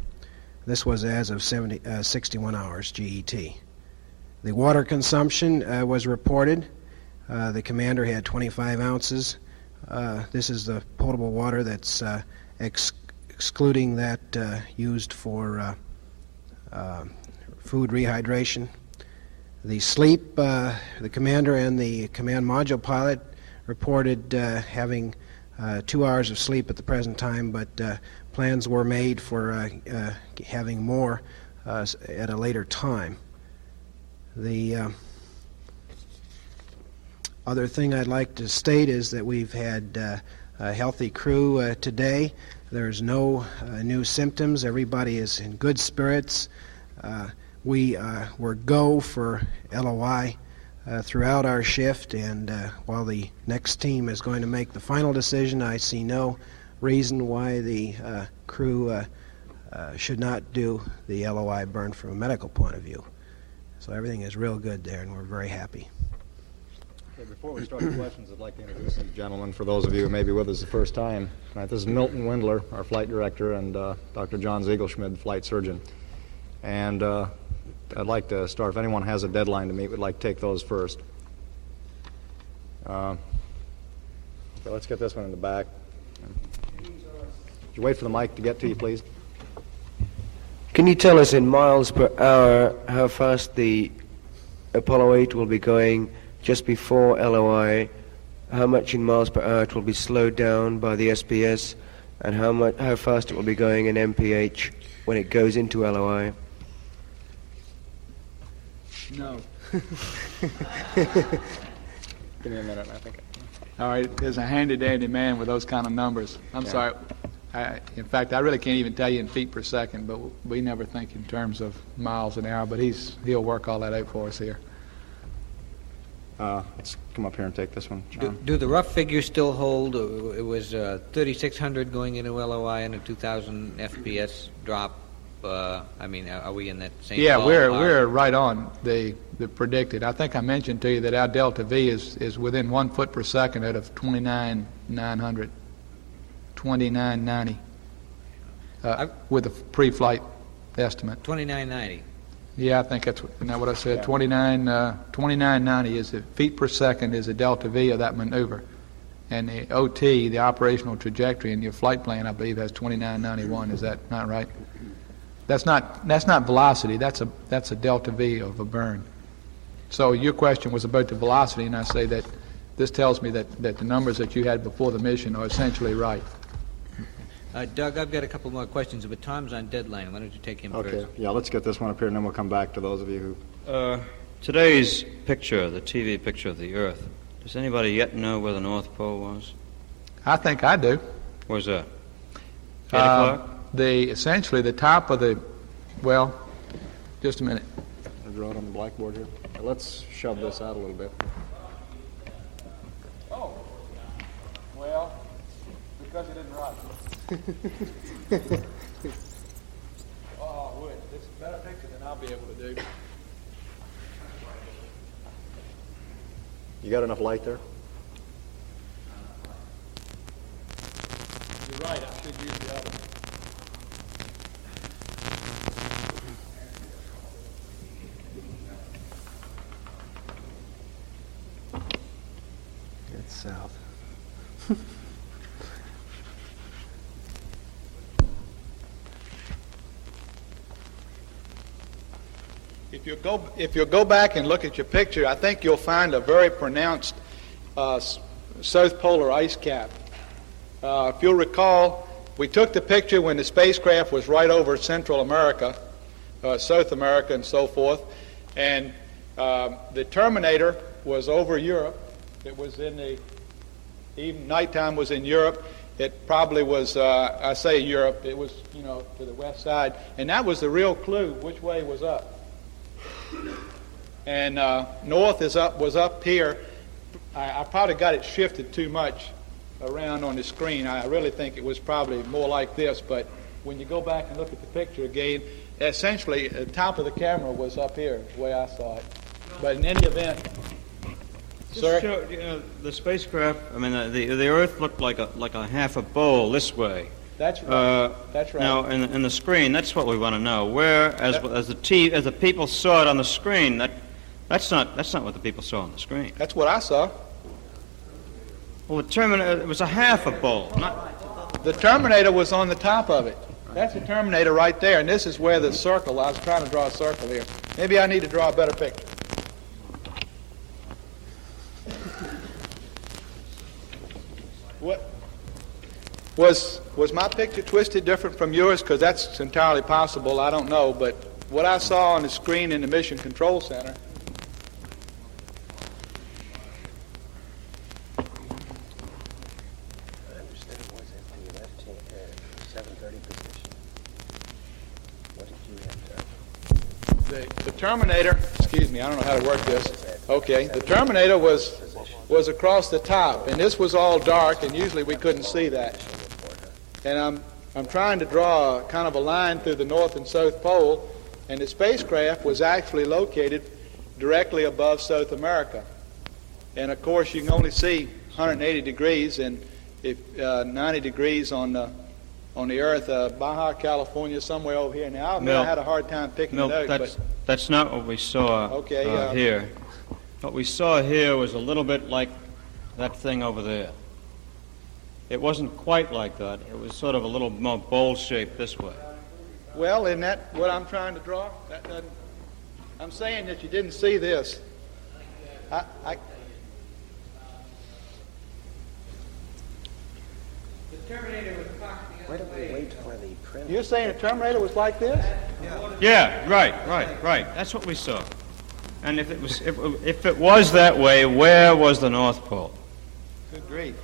This was as of 61 hours GET. The water consumption was reported. The commander had 25 ounces. This is the potable water that's excluding that used for food rehydration. The sleep, the commander and the command module pilot reported having 2 hours of sleep at the present time, but plans were made for having more at a later time. The other thing I'd like to state is that we've had a healthy crew today. There's no new symptoms. Everybody is in good spirits. We were go for LOI throughout our shift, and while the next team is going to make the final decision, I see no reason why the crew should not do the LOI burn from a medical point of view. So everything is real good there, and we're very happy. Okay, before we start the questions, I'd like to introduce these gentlemen for those of you who may be with us the first time. Tonight, this is Milton Windler, our flight director, and Dr. John Ziegelschmidt, the flight surgeon. And I'd like to start, if anyone has a deadline to meet, we'd like to take those first. So let's get this one in the back. Would you wait for the mic to get to you, please? Can you tell us in miles per hour how fast the Apollo 8 will be going just before LOI, how much in miles per hour it will be slowed down by the SPS, and how fast it will be going in MPH when it goes into LOI? No. Give me a minute, I think. All right, there's a handy-dandy man with those kind of numbers. I'm sorry. In fact, I really can't even tell you in feet per second, but we never think in terms of miles an hour, but he'll work all that out for us here. Let's come up here and take this one, John. Do the rough figures still hold? It was 3,600 going into LOI and a 2,000 FPS drop. I mean, are we in that same? Yeah, we're right on the predicted. I think I mentioned to you that our delta V is within 1 foot per second out of 29,900, 2990 with a pre-flight estimate. 2990. Yeah, I think isn't that what I said? Yeah. 2990 is feet per second is the delta V of that maneuver, and the OT, the operational trajectory, in your flight plan, I believe, has 2991. Is that not right? That's not velocity. That's a delta V of a burn. So your question was about the velocity, and I say that this tells me that the numbers that you had before the mission are essentially right. Doug, I've got a couple more questions, but Tom's on deadline. Why don't you take him first? Okay, yeah, let's get this one up here, and then we'll come back to those of you who... Today's picture, the TV picture of the Earth, does anybody yet know where the North Pole was? I think I do. Where's that? 8 o'clock? Essentially the top of the, well, just a minute. I'll draw it on the blackboard here. Let's shove this out a little bit. Oh, well, because it didn't write. Oh, I would. It's a better picture than I'll be able to do. You got enough light there? You're right, I should use the other. It's south. If you'll go back and look at your picture, I think you'll find a very pronounced South Polar ice cap. If you'll recall, we took the picture when the spacecraft was right over Central America, South America, and so forth, and the Terminator was over Europe. It was in the even nighttime was in Europe. It probably was, I say Europe. It was, to the west side, and that was the real clue which way was up. And north was up here. I probably got it shifted too much around on the screen. I really think it was probably more like this, but when you go back and look at the picture again, essentially the top of the camera was up here, the way I saw it. But in any event, sir? Show, the spacecraft, I mean, the Earth looked like a half a bowl this way. That's right. That's right. Now, in the screen, that's what we want to know. Where, as the people saw it on the screen, that's not what the people saw on the screen. That's what I saw. Well, the Terminator, it was a half a bowl. Not... The Terminator was on the top of it. That's the Terminator right there, and this is where the circle. I was trying to draw a circle here. Maybe I need to draw a better picture. What? Was my picture twisted different from yours? Because that's entirely possible. I don't know. But what I saw on the screen in the Mission Control Center. The Terminator, excuse me, I don't know how to work this. Okay, the Terminator was across the top, and this was all dark, and usually we couldn't see that. And I'm trying to draw kind of a line through the North and South Pole, and the spacecraft was actually located directly above South America. And of course, you can only see 180 degrees, and if 90 degrees on the Earth, Baja California, somewhere over here. Now, I had a hard time picking it out. That's not what we saw here. What we saw here was a little bit like that thing over there. It wasn't quite like that. It was sort of a little more bowl-shaped this way. Well, isn't that what I'm trying to draw? I'm saying that you didn't see this. The Terminator was Why don't we wait for the print? You're saying the Terminator was like this? Yeah, right. That's what we saw. And if it was that way, where was the North Pole? Good grief.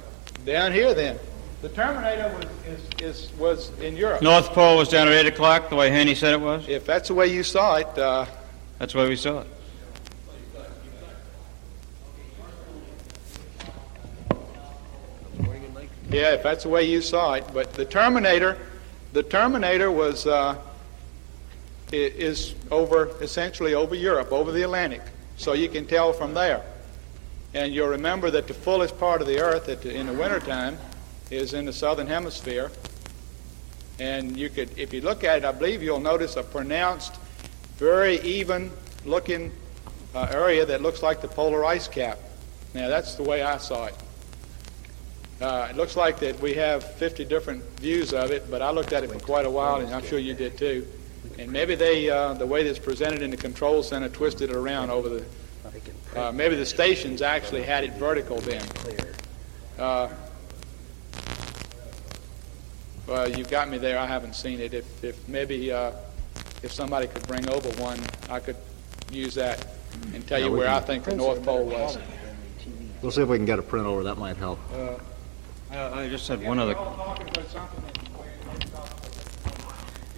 Down here, then. The Terminator was in Europe. North Pole was down at 8 o'clock, the way Haney said it was? If that's the way you saw it. That's the way we saw it. Yeah, if that's the way you saw it. But the Terminator was is essentially over Europe, over the Atlantic. So you can tell from there. And you'll remember that the fullest part of the Earth in the wintertime is in the southern hemisphere. And you could, if you look at it, I believe you'll notice a pronounced, very even-looking area that looks like the polar ice cap. Now, that's the way I saw it. It looks like that we have 50 different views of it, but I looked at it for quite a while, and I'm sure you did too. And maybe they, the way it's presented in the control center, twisted it around over Maybe the stations actually had it vertical then. Well, you've got me there. I haven't seen it. If somebody could bring over one, I could use that and tell you where I think the North Pole was. We'll see if we can get a print over. That might help. I just had one other.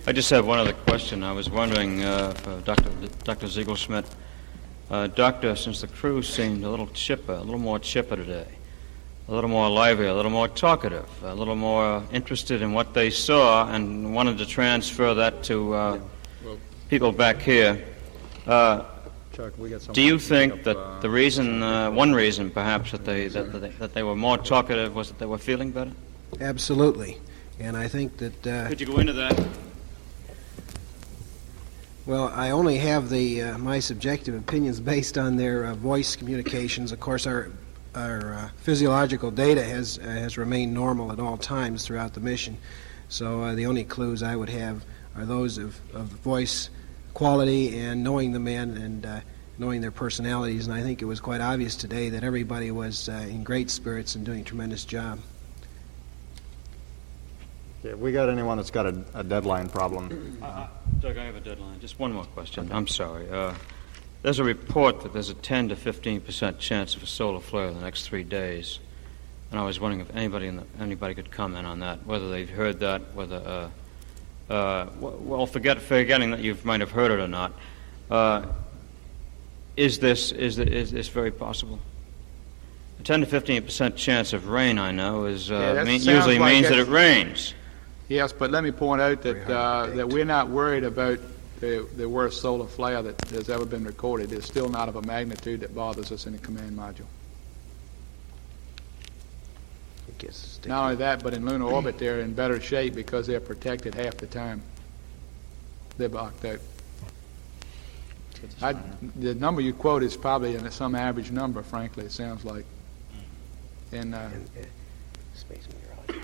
I just have one other question. I was wondering, for Dr. Ziegelschmidt, Doctor, since the crew seemed a little chipper, a little more chipper today, a little more lively, a little more talkative, a little more interested in what they saw, and wanted to transfer that to people back here. Chuck, we got do you think that the reason, one reason perhaps, that they were more talkative was that they were feeling better? Absolutely, and I think that. Could you go into that? Well, I only have my subjective opinions based on their voice communications. Of course, our physiological data has remained normal at all times throughout the mission. So the only clues I would have are those of voice quality and knowing the men and knowing their personalities. And I think it was quite obvious today that everybody was in great spirits and doing a tremendous job. Yeah, we got anyone that's got a deadline problem? Doug, I have a deadline. Just one more question. Okay. I'm sorry. There's a report that there's a 10 to 15% chance of a solar flare in the next 3 days, and I was wondering if anybody could comment on that, whether they've heard that, whether forgetting that you might have heard it or not. Is this very possible? A 10 to 15% chance of rain, I know, is usually means that it rains. Yes, but let me point out that we're not worried about the worst solar flare that has ever been recorded. It's still not of a magnitude that bothers us in the command module. Not only that, but in lunar orbit they're in better shape because they're protected half the time. They're blocked out. The number you quote is probably some average number, frankly, it sounds like. And space meteorology.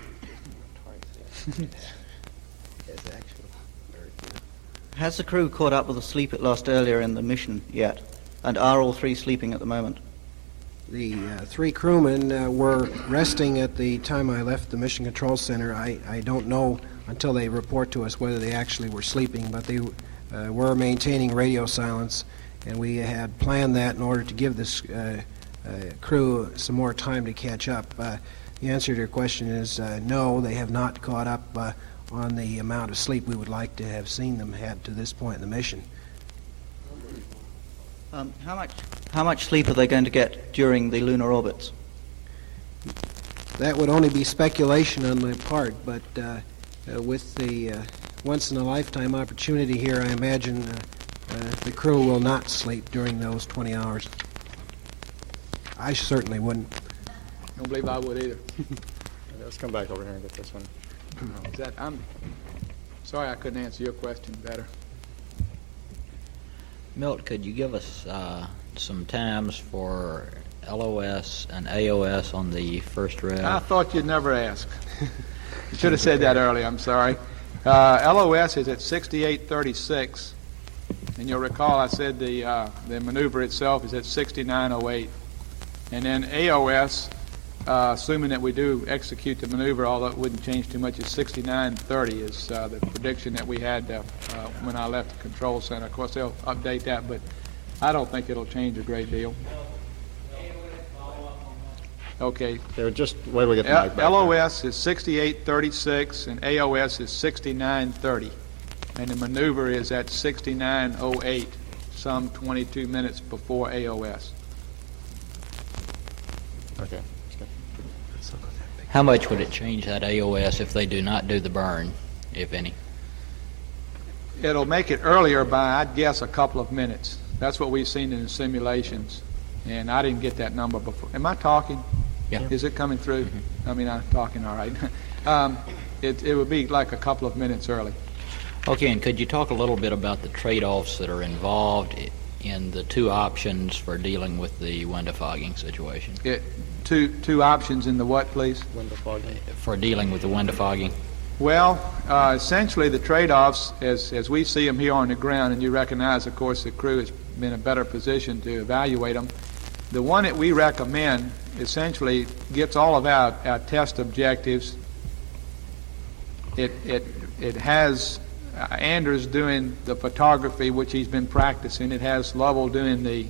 Has the crew caught up with the sleep it lost earlier in the mission yet? And are all three sleeping at the moment? The three crewmen were resting at the time I left the Mission Control Center. I don't know until they report to us whether they actually were sleeping, but they were maintaining radio silence, and we had planned that in order to give this crew some more time to catch up. The answer to your question is no, they have not caught up on the amount of sleep we would like to have seen them had to this point in the mission. How much sleep are they going to get during the lunar orbits? That would only be speculation on my part, but with the once-in-a-lifetime opportunity here, I imagine the crew will not sleep during those 20 hours. I certainly wouldn't. I don't believe I would either. Let's come back over here and get this one. I'm sorry I couldn't answer your question better. Milt, could you give us some times for LOS and AOS on the first rev? I thought you'd never ask. You should have said that earlier, I'm sorry. LOS is at 6836, and you'll recall I said the maneuver itself is at 6908. And then AOS, assuming that we do execute the maneuver, although it wouldn't change too much, is 6930 is the prediction that we had when I left the control center. Of course, they'll update that, but I don't think it'll change a great deal. Okay. Just wait till we get the mic back. LOS is 6836 and AOS is 6930, and the maneuver is at 6908, some 22 minutes before AOS. Okay. How much would it change that AOS if they do not do the burn, if any? It'll make it earlier by, I'd guess, a couple of minutes. That's what we've seen in the simulations, and I didn't get that number before. Am I talking? Yeah. Is it coming through? Mm-hmm. I mean, I'm talking all right. It would be like a couple of minutes early. Okay, and could you talk a little bit about the trade-offs that are involved in the two options for dealing with the window fogging situation? Two options in the what, please? Window fogging. For dealing with the window fogging. Well, essentially the trade-offs, as we see them here on the ground, and you recognize, of course, the crew has been in a better position to evaluate them. The one that we recommend essentially gets all of our test objectives. It has Anders doing the photography, which he's been practicing. It has Lovell doing the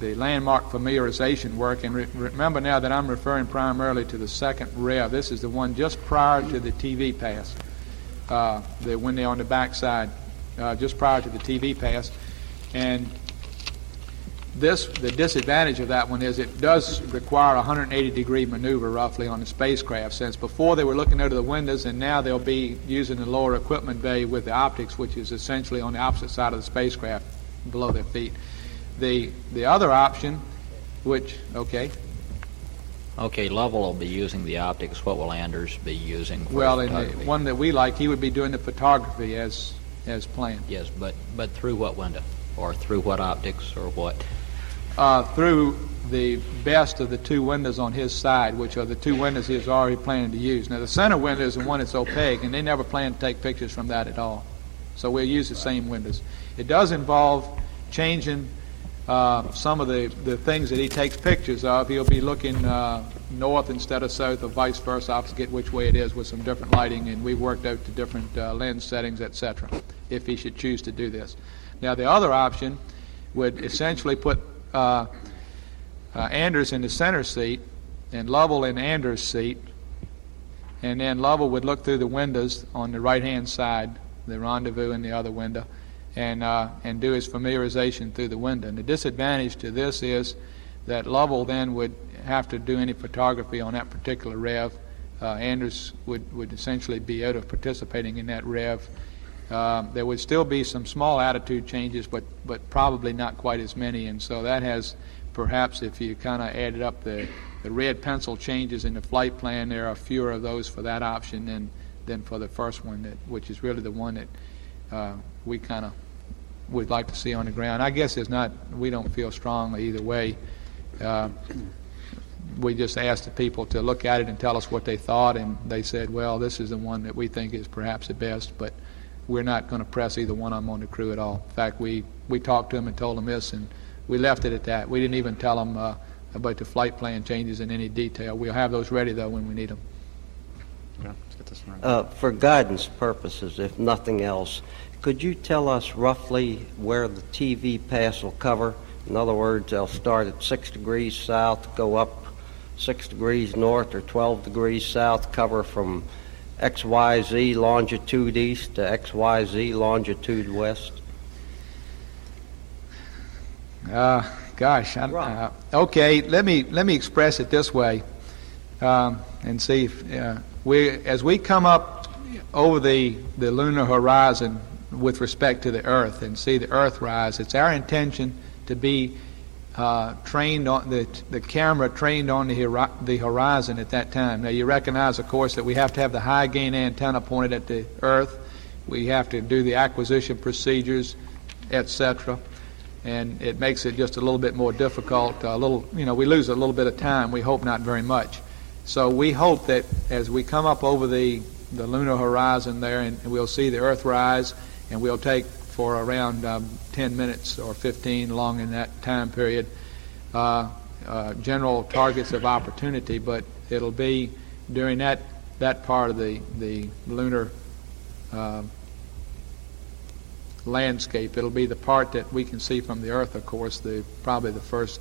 landmark familiarization work. And remember now that I'm referring primarily to the second rev. This is the one just prior to the TV pass, when they're on the backside, just prior to the TV pass. And the disadvantage of that one is it does require a 180-degree maneuver roughly on the spacecraft, since before they were looking out of the windows, and now they'll be using the lower equipment bay with the optics, which is essentially on the opposite side of the spacecraft, below their feet. The other option, which, okay, Lovell will be using the optics. What will Anders be using for well, in the photography? one that we like, he would be doing the photography as planned. Yes, but through what window? Or through what optics, or what? Through the best of the two windows on his side, which are the two windows he is already planning to use. Now, the center window is the one that's opaque, and they never plan to take pictures from that at all. So we'll use the same windows. It does involve changing some of the things that he takes pictures of. He'll be looking north instead of south, or vice versa. I forget which way it is, with some different lighting, and we worked out the different lens settings, etc., if he should choose to do this. Now, the other option would essentially put Anders in the center seat and Lovell in Anders' seat, and then Lovell would look through the windows on the right-hand side, the rendezvous in the other window, and do his familiarization through the window. And the disadvantage to this is that Lovell then would have to do any photography on that particular rev. Anders would essentially be out of participating in that rev. There would still be some small attitude changes, but probably not quite as many. And so that has, perhaps, if you kind of added up the red pencil changes in the flight plan, there are fewer of those for that option than for the first one, which is really the one that we kind of would like to see on the ground. I guess we don't feel strongly either way. We just asked the people to look at it and tell us what they thought, and they said, well, this is the one that we think is perhaps the best, but we're not going to press either one of them on the crew at all. In fact, we talked to them and told them this, and we left it at that. We didn't even tell them about the flight plan changes in any detail. We'll have those ready, though, when we need them. Yeah, let's get this right. For guidance purposes, if nothing else, could you tell us roughly where the TV pass will cover? In other words, they'll start at 6 degrees south, go up 6 degrees north or 12 degrees south, cover from XYZ longitude east to XYZ longitude west? Gosh, okay. Let me express it this way, and see if as we come up over the lunar horizon with respect to the Earth and see the Earth rise, it's our intention to be trained on the camera trained on the horizon at that time. Now, you recognize, of course, that we have to have the high gain antenna pointed at the Earth. We have to do the acquisition procedures, etc. And it makes it just a little bit more difficult. We lose a little bit of time. We hope not very much. So we hope that as we come up over the lunar horizon there, and we'll see the Earth rise, and we'll take for around 10 minutes or 15 along in that time period, general targets of opportunity, but it'll be during that part of the lunar landscape. It'll be the part that we can see from the Earth, of course, probably the first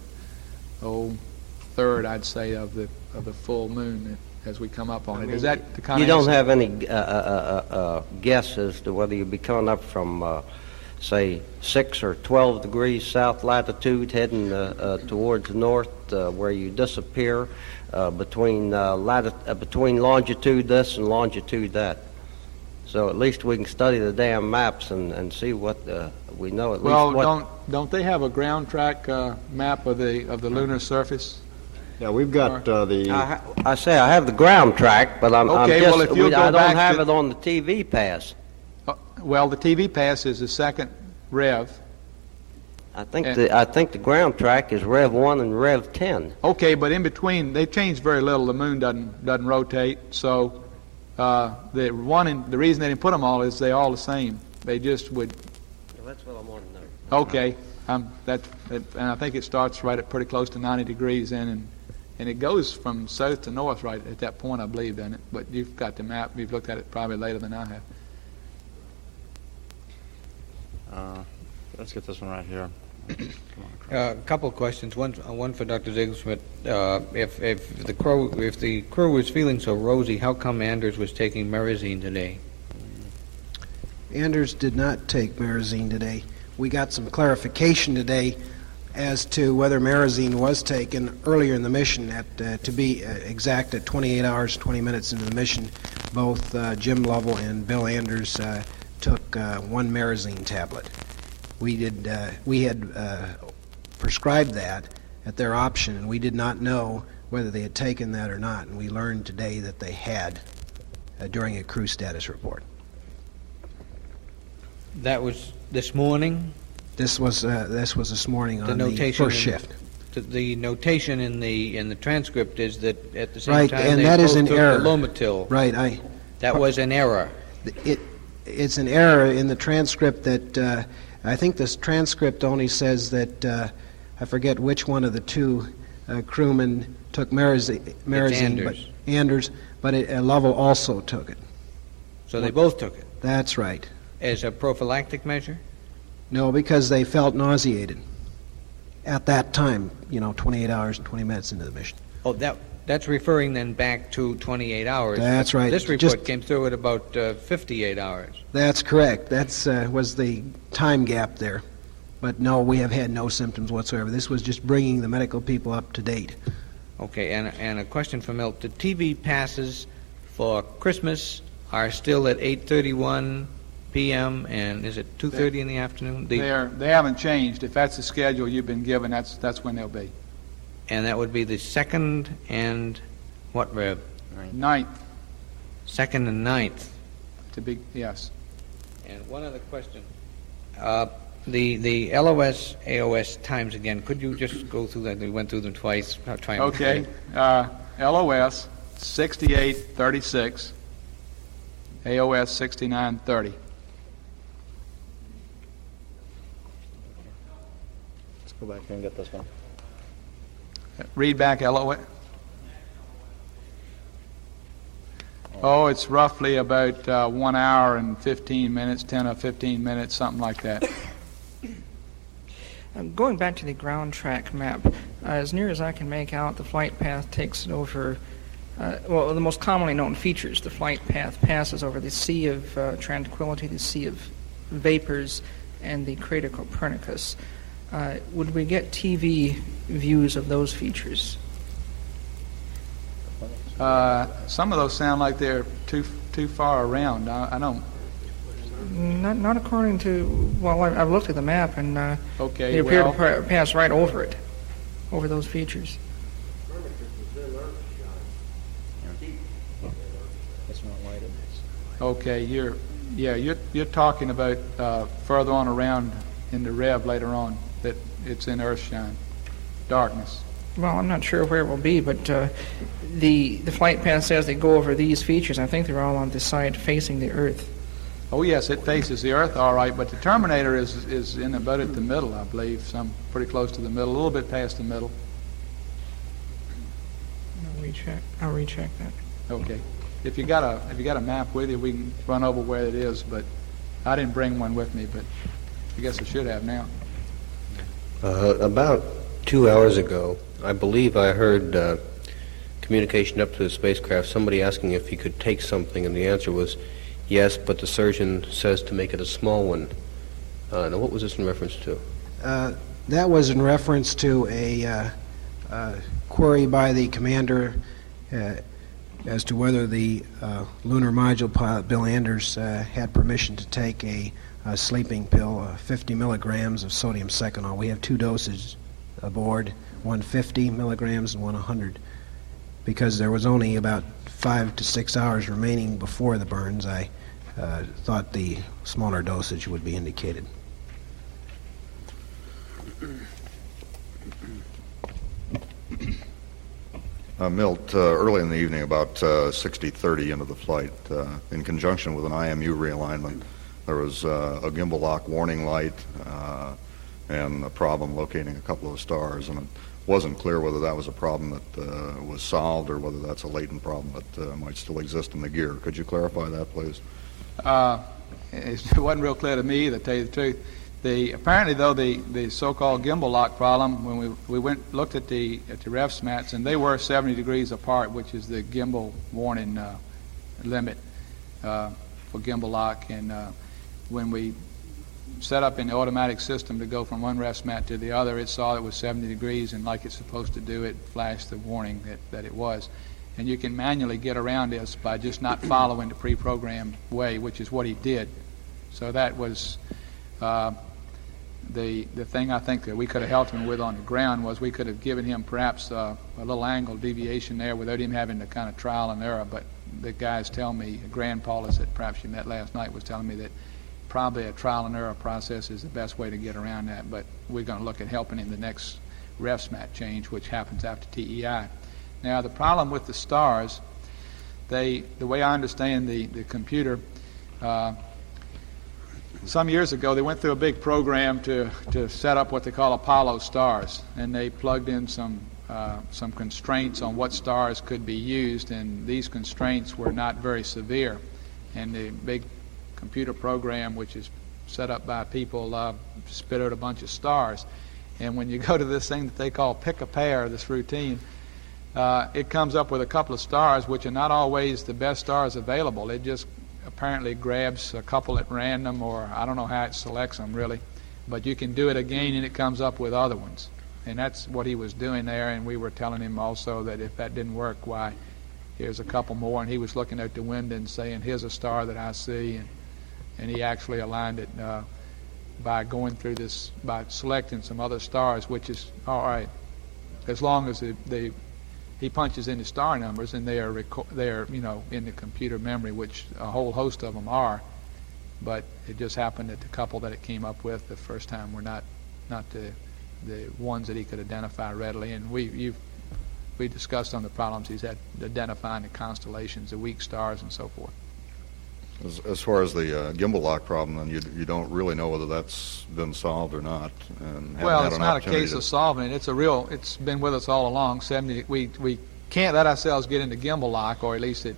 third, I'd say, of the full moon as we come up on it. Is that the kind of you don't answer? have any guess as to whether you'll be coming up from say 6 or 12 degrees south latitude heading towards the north, where you disappear between longitude this and longitude that? So at least we can study the damn maps and see what we know. At well, least what don't they have a ground track map of the lunar surface? Yeah, we've got the. I say I have the ground track, but Okay, well, if you'll go I don't back have to- it on the TV pass. Well, the TV pass is the second rev. I think the ground track is Rev 1 and Rev 10. Okay, but in between, they've changed very little. The moon doesn't rotate, so the reason they didn't put them all is they're all the same. They just would That's what I want to know. Okay, and I think it starts right at pretty close to 90 degrees in, and it goes from south to north right at that point, I believe, doesn't it? But you've got the map. You've looked at it probably later than I have. Let's get this one right here. A couple of questions. One for Dr. Ziggsmith. If the crew was feeling so rosy, how come Anders was taking Merazine today? Anders did not take Merazine today. We got some clarification today as to whether Merazine was taken earlier in the mission. To be exact, at 28 hours, 20 minutes into the mission, both Jim Lovell and Bill Anders took one Merazine tablet. We had prescribed that at their option, and we did not know whether they had taken that or not, and we learned today that they had during a crew status report. That was this morning? This was this morning on the first shift. The notation in the transcript is that at the same right, time and they that both is an took error. the Lomatil. Right, that was an error. It's an error in the transcript that I think this transcript only says that I forget which one of the two crewmen took Anders, but Lovell also took it. So they both took it? That's right. As a prophylactic measure? No, because they felt nauseated at that time, 28 hours and 20 minutes into the mission. Oh, that's referring then back to 28 hours. That's right. This report came through at about 58 hours. That's correct. That's was the time gap there. But no, we have had no symptoms whatsoever. This was just bringing the medical people up to date. Okay, and a question for Milt. The TV passes for Christmas are still at 8:31 p.m. and is it 2:30 in the afternoon? They haven't changed. If that's the schedule you've been given, that's when they'll be. And that would be the 2nd and what, Rev? 9th. 2nd and 9th. Yes. And one other question. The LOS, AOS times again, could you just go through that? We went through them twice. Okay. LOS, 68:36. AOS, 69:30. Let's go back here and get this one. Read back LOS. Oh, it's roughly about 1 hour and 15 minutes, 10 or 15 minutes, something like that. Going back to the ground track map, as near as I can make out, the flight path takes it over, the most commonly known features. The flight path passes over the Sea of Tranquility, the Sea of Vapors, and the Crater Copernicus. Would we get TV views of those features? Some of those sound like they're too far around. I don't. Not according to. Well, I've looked at the map and okay, they appear to pass right over it, over those features. Okay, you're talking about further on around in the Rev later on that it's in Earthshine, darkness. Well, I'm not sure where it will be, but the flight path says they go over these features. I think they're all on the side facing the Earth. Oh yes, it faces the Earth all right, but the Terminator is in about at the middle, I believe, some pretty close to the middle, a little bit past the middle. I'll recheck that. Okay. If you got a map with you, we can run over where it is, but I didn't bring one with me, but I guess I should have now. About 2 hours ago, I believe I heard communication up to the spacecraft, somebody asking if he could take something, and the answer was yes, but the surgeon says to make it a small one. Now, what was this in reference to? That was in reference to a query by the commander as to whether the lunar module pilot, Bill Anders, had permission to take a sleeping pill, 50 milligrams of sodium seconol. We have two dosages aboard, one 50 milligrams and one 100. Because there was only about 5 to 6 hours remaining before the burns, I thought the smaller dosage would be indicated. Milt, early in the evening, about 60:30 into the flight, in conjunction with an IMU realignment, there was a gimbal lock warning light and a problem locating a couple of stars, and it wasn't clear whether that was a problem that was solved or whether that's a latent problem that might still exist in the gear. Could you clarify that, please? It wasn't real clear to me either, to tell you the truth. Apparently, though, the so-called gimbal lock problem, when we looked at the ref mats, and they were 70 degrees apart, which is the gimbal warning limit for gimbal lock, and when we set up in the automatic system to go from one ref mat to the other, it saw it was 70 degrees, and like it's supposed to do, it flashed the warning that it was. And you can manually get around this by just not following the pre-programmed way, which is what he did. So that was the thing I think that we could have helped him with on the ground, was we could have given him perhaps a little angle deviation there without him having to kind of trial and error. But the guys tell me, Grand Paulus that perhaps you met last night was telling me that probably a trial and error process is the best way to get around that. But we're going to look at helping him the next refs mat change, which happens after TEI. Now, the problem with the stars, the way I understand the computer, some years ago they went through a big program to set up what they call Apollo stars, and they plugged in some constraints on what stars could be used, and these constraints were not very severe. And the big computer program, which is set up by people, spit out a bunch of stars. And when you go to this thing that they call pick a pair, this routine, it comes up with a couple of stars which are not always the best stars available. It just apparently grabs a couple at random, or I don't know how it selects them really, but you can do it again and it comes up with other ones. And that's what he was doing there, and we were telling him also that if that didn't work, why, here's a couple more, and he was looking out the window and saying, here's a star that I see, and he actually aligned it by going through this, by selecting some other stars, which is all right, as long as he punches in the star numbers and they are in the computer memory, which a whole host of them are. But it just happened that the couple that it came up with the first time were not the ones that he could identify readily. And we discussed on the problems he's had identifying the constellations, the weak stars, and so forth. As far as the gimbal lock problem, then you don't really know whether that's been solved or not. And well, it's not a case of solving it. It's been with us all along. We can't let ourselves get into gimbal lock, or at least it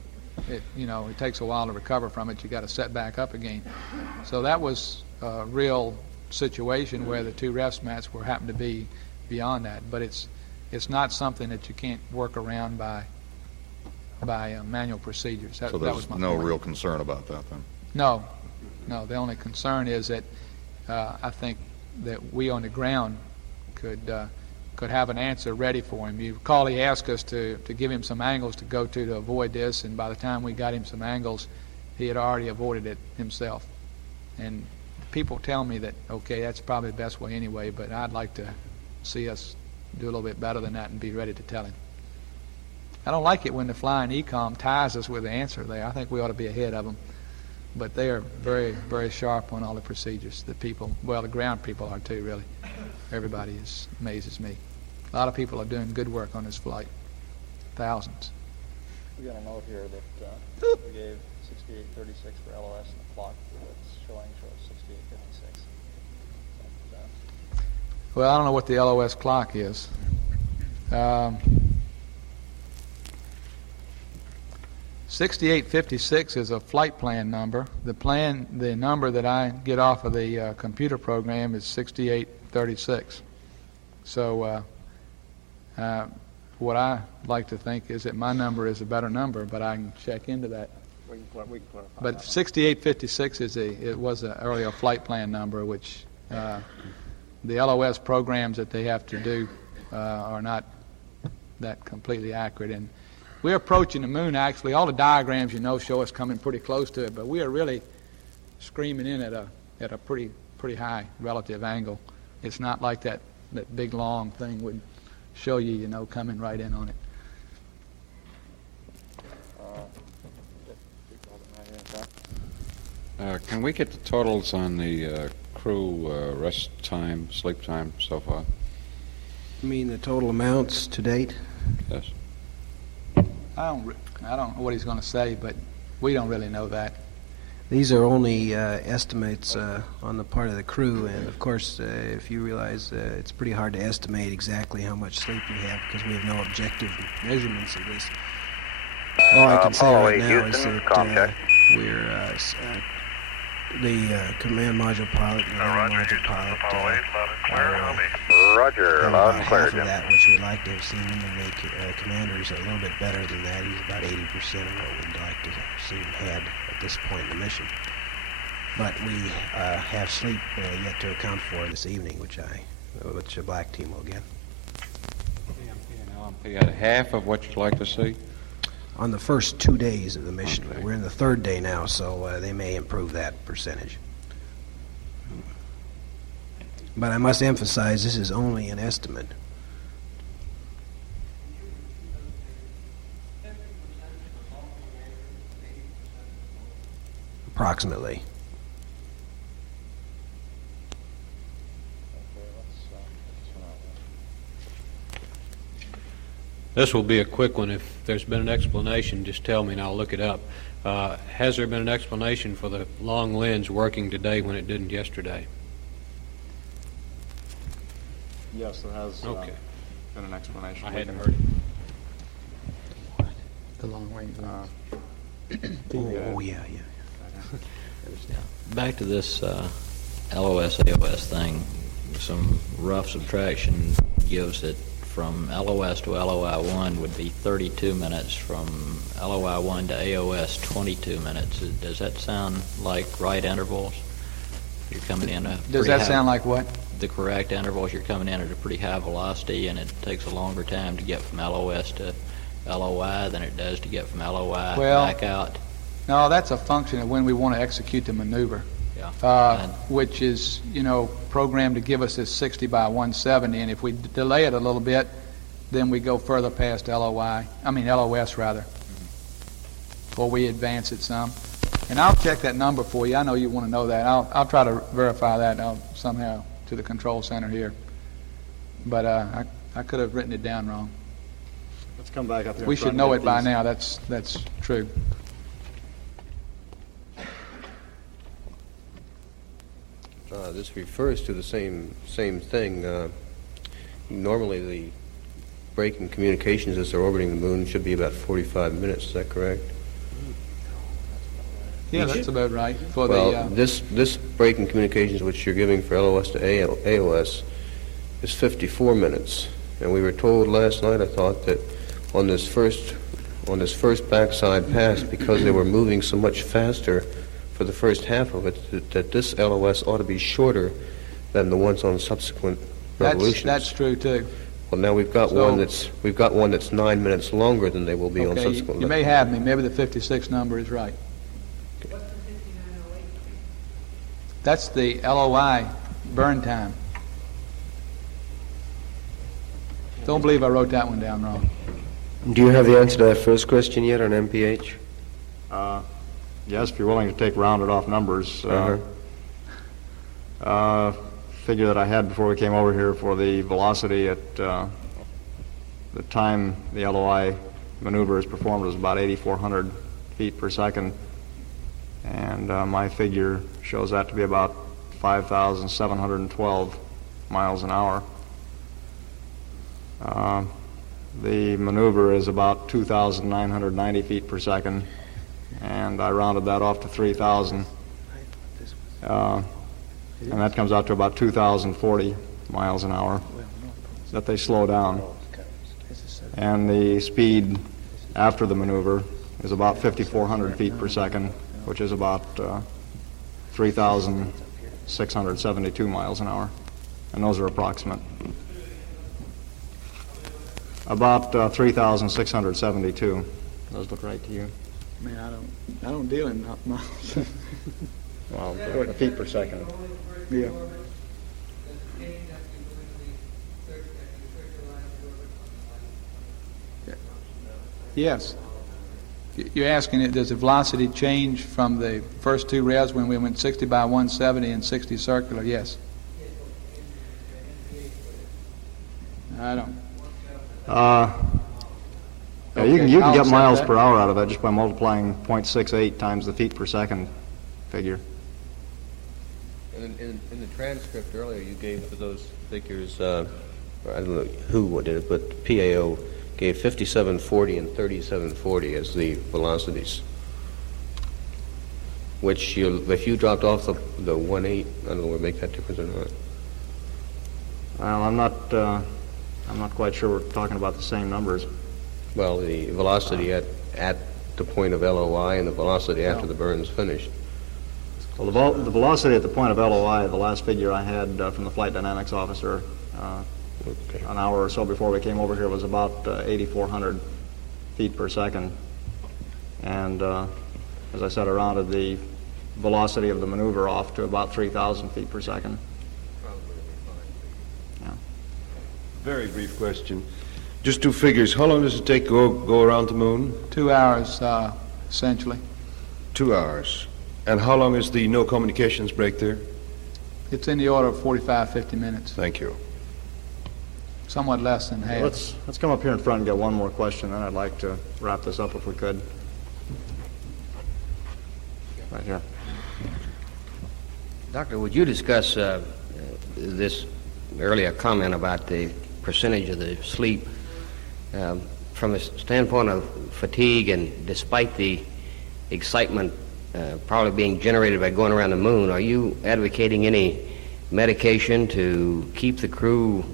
takes a while to recover from it. You got to set back up again. So that was a real situation where the two refs mats happened to be beyond that. But it's not something that you can't work around by manual procedures. So there's no real concern about that then? No. The only concern is that I think that we on the ground could have an answer ready for him. You recall he asked us to give him some angles to go to avoid this, and by the time we got him some angles, he had already avoided it himself. And people tell me that, okay, that's probably the best way anyway, but I'd like to see us do a little bit better than that and be ready to tell him. I don't like it when the flying ecom ties us with the answer there. I think we ought to be ahead of them. But they are very, very sharp on all the procedures. The ground people are too, really. Everybody amazes me. A lot of people are doing good work on this flight. Thousands. We got a note here that we gave 6836 for LOS and the clock that's showing 6856. Well, I don't know what the LOS clock is. 6856 is a flight plan number. The number that I get off of the computer program is 6836. So what I like to think is that my number is a better number, but I can check into that. We can clarify. But 6856 was an earlier flight plan number, which the LOS programs that they have to do are not that completely accurate. And we're approaching the moon, actually. All the diagrams, show us coming pretty close to it, but we are really screaming in at a pretty high relative angle. It's not like that big, long thing would show you, coming right in on it. Can we get the totals on the crew rest time, sleep time so far? You mean the total amounts to date? Yes. I don't know what he's going to say, but we don't really know that. These are only estimates on the part of the crew, and of course, if you realize it's pretty hard to estimate exactly how much sleep we have because we have no objective measurements of this. All I can say right now is that we're the command module pilot and the module pilot Roger, about half of that, which we'd like to have seen, and the commander's a little bit better than that. He's about 80% of what we'd like to see him had at this point in the mission. But we have sleep yet to account for this evening, which the black team will get. PMP and LMP at half of what you'd like to see? On the first 2 days of the mission. Okay. We're in the third day now, so they may improve that percentage. But I must emphasize, this is only an estimate. Approximately. This will be a quick one. If there's been an explanation, just tell me and I'll look it up. Has there been an explanation for the long lens working today when it didn't yesterday? Yes, there has been an explanation. I hadn't heard it. The long range oh, yeah. Back to this LOS, AOS thing, some rough subtraction gives it from LOS to LOI-1 would be 32 minutes, from LOI-1 to AOS 22 minutes. Does that sound like right intervals? You're coming in Does that sound like what? The correct intervals. You're coming in at a pretty high velocity, and it takes a longer time to get from LOS to LOI than it does to get from LOI back out. No, that's a function of when we want to execute the maneuver. Yeah. Which is, programmed to give us this 60 by 170, and if we delay it a little bit, then we go further past LOS rather, or we advance it some. And I'll check that number for you. I know you want to know that. I'll try to verify that somehow to the control center here. But I could have written it down wrong. Let's come back up here. We should know it by now. That's true. This refers to the same thing. Normally, the break in communications as they're orbiting the moon should be about 45 minutes. Is that correct? Yeah, that's about right. This break in communications, which you're giving for LOS to AOS, is 54 minutes. And we were told last night, I thought, that on this first backside pass, because they were moving so much faster for the first half of it, that this LOS ought to be shorter than the ones on subsequent revolutions. That's true too. Well, now we've got one that's 9 minutes longer than they will be on subsequent. You may have me. Maybe the 56 number is right. Okay. That's the LOI burn time. Don't believe I wrote that one down wrong. Do you have the answer to that first question yet on MPH? Yes, if you're willing to take rounded off numbers. Figure that I had before we came over here for the velocity at the time the LOI maneuver is performed was about 8,400 feet per second. And my figure shows that to be about 5,712 miles an hour. The maneuver is about 2,990 feet per second, and I rounded that off to 3,000. And that comes out to about 2,040 miles an hour that they slow down. And the speed after the maneuver is about 5,400 feet per second, which is about 3,672 miles an hour. And those are approximate. About 3,672. Those look right to you? Man, I don't deal in miles. Well, feet per second. Yeah. Yes. You're asking, does the velocity change from the first two revs when we went 60 by 170 and 60 circular? Yes. I don't. Yeah, you can get miles per hour out of that just by multiplying 0.68 times the feet per second figure. In the transcript earlier, you gave those figures, I don't know who did it, but PAO gave 5740 and 3740 as the velocities, which if you dropped off the 1.8, I don't know would make that difference or not. Well, I'm not quite sure we're talking about the same numbers. Well, the velocity at the point of LOI and the velocity after the burn's finished. Well, the velocity at the point of LOI, the last figure I had from the flight dynamics officer an hour or so before we came over here was about 8,400 feet per second. And as I said, I rounded the velocity of the maneuver off to about 3,000 feet per second. Yeah. Very brief question. Just two figures. How long does it take to go around the moon? 2 hours, essentially. 2 hours. And how long is the no communications break there? It's in the order of 45, 50 minutes. Thank you. Somewhat less than half. Let's come up here in front and get one more question, then I'd like to wrap this up if we could. Right here. Doctor, would you discuss this earlier comment about the percentage of the sleep from a standpoint of fatigue, and despite the excitement probably being generated by going around the moon, are you advocating any medication to keep the crew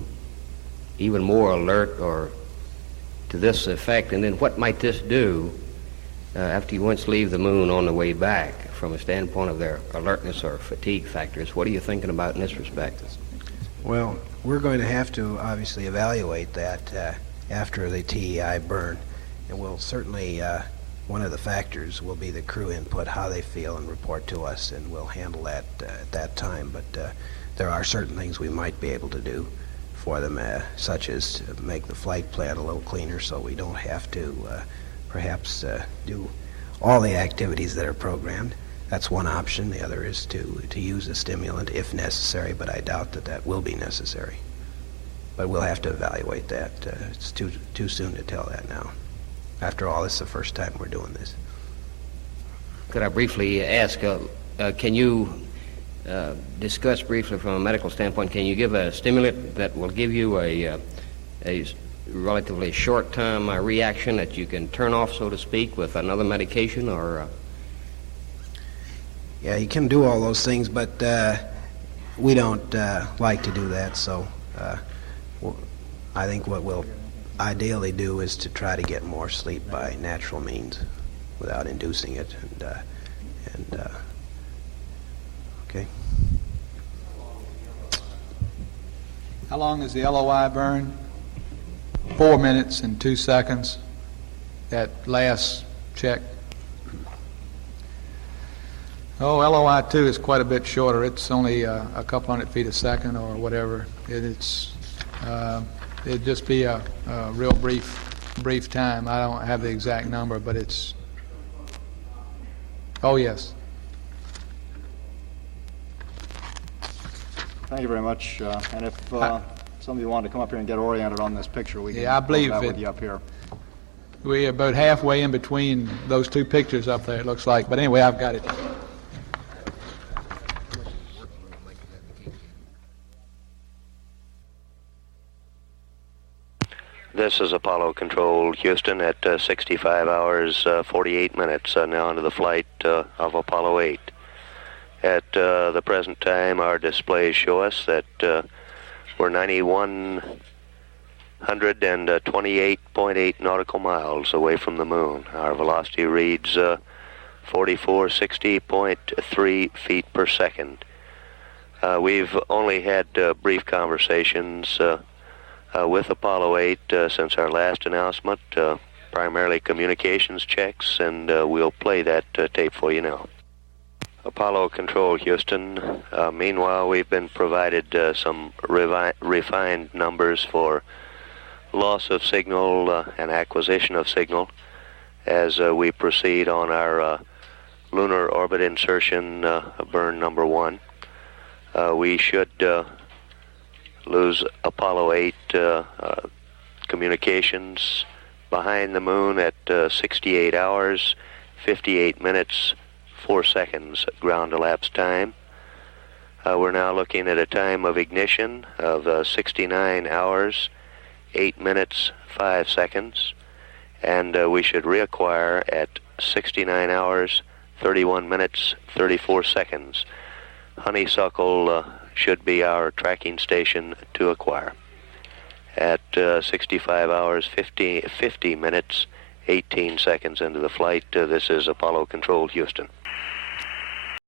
even more alert or to this effect? And then what might this do after you once leave the moon on the way back from a standpoint of their alertness or fatigue factors? What are you thinking about in this respect? Well, we're going to have to obviously evaluate that after the TEI burn, and we'll certainly one of the factors will be the crew input, how they feel, and report to us, and we'll handle that at that time. But there are certain things we might be able to do for them, such as to make the flight plan a little cleaner so we don't have to perhaps do all the activities that are programmed. That's one option. The other is to use a stimulant if necessary, but I doubt that will be necessary. But we'll have to evaluate that. It's too soon to tell that now. After all, this is the first time we're doing this. Could I briefly ask, can you discuss briefly from a medical standpoint, can you give a stimulant that will give you a relatively short-term reaction that you can turn off, so to speak, with another medication, or? Yeah, you can do all those things, but we don't like to do that, so I think what we'll ideally do is to try to get more sleep by natural means without inducing it, and okay. How long is the LOI burn? 4 minutes and 2 seconds. That last check. Oh, LOI 2 is quite a bit shorter. It's only a couple hundred feet a second or whatever. It'd just be a real brief time. I don't have the exact number, but it's. Oh yes. Thank you very much. And if some of you want to come up here and get oriented on this picture, we can I believe go with you up here. We're about halfway in between those two pictures up there, it looks like. But anyway, I've got it. This is Apollo Control, Houston, at 65 hours, 48 minutes, now into the flight of Apollo 8. At the present time, our displays show us that we're 9,128.8 nautical miles away from the moon. Our velocity reads 4460.3 feet per second. We've only had brief conversations with Apollo 8 since our last announcement, primarily communications checks, and we'll play that tape for you now. Apollo Control, Houston. Meanwhile, we've been provided some refined numbers for loss of signal and acquisition of signal as we proceed on our lunar orbit insertion burn number 1. We should lose Apollo 8 communications behind the moon at 68 hours, 58 minutes, 4 seconds ground elapsed time. We're now looking at a time of ignition of 69 hours, 8 minutes, 5 seconds, and we should reacquire at 69 hours, 31 minutes, 34 seconds. Honeysuckle should be our tracking station to acquire. At 65 hours, 50 minutes, 18 seconds into the flight, this is Apollo Control, Houston.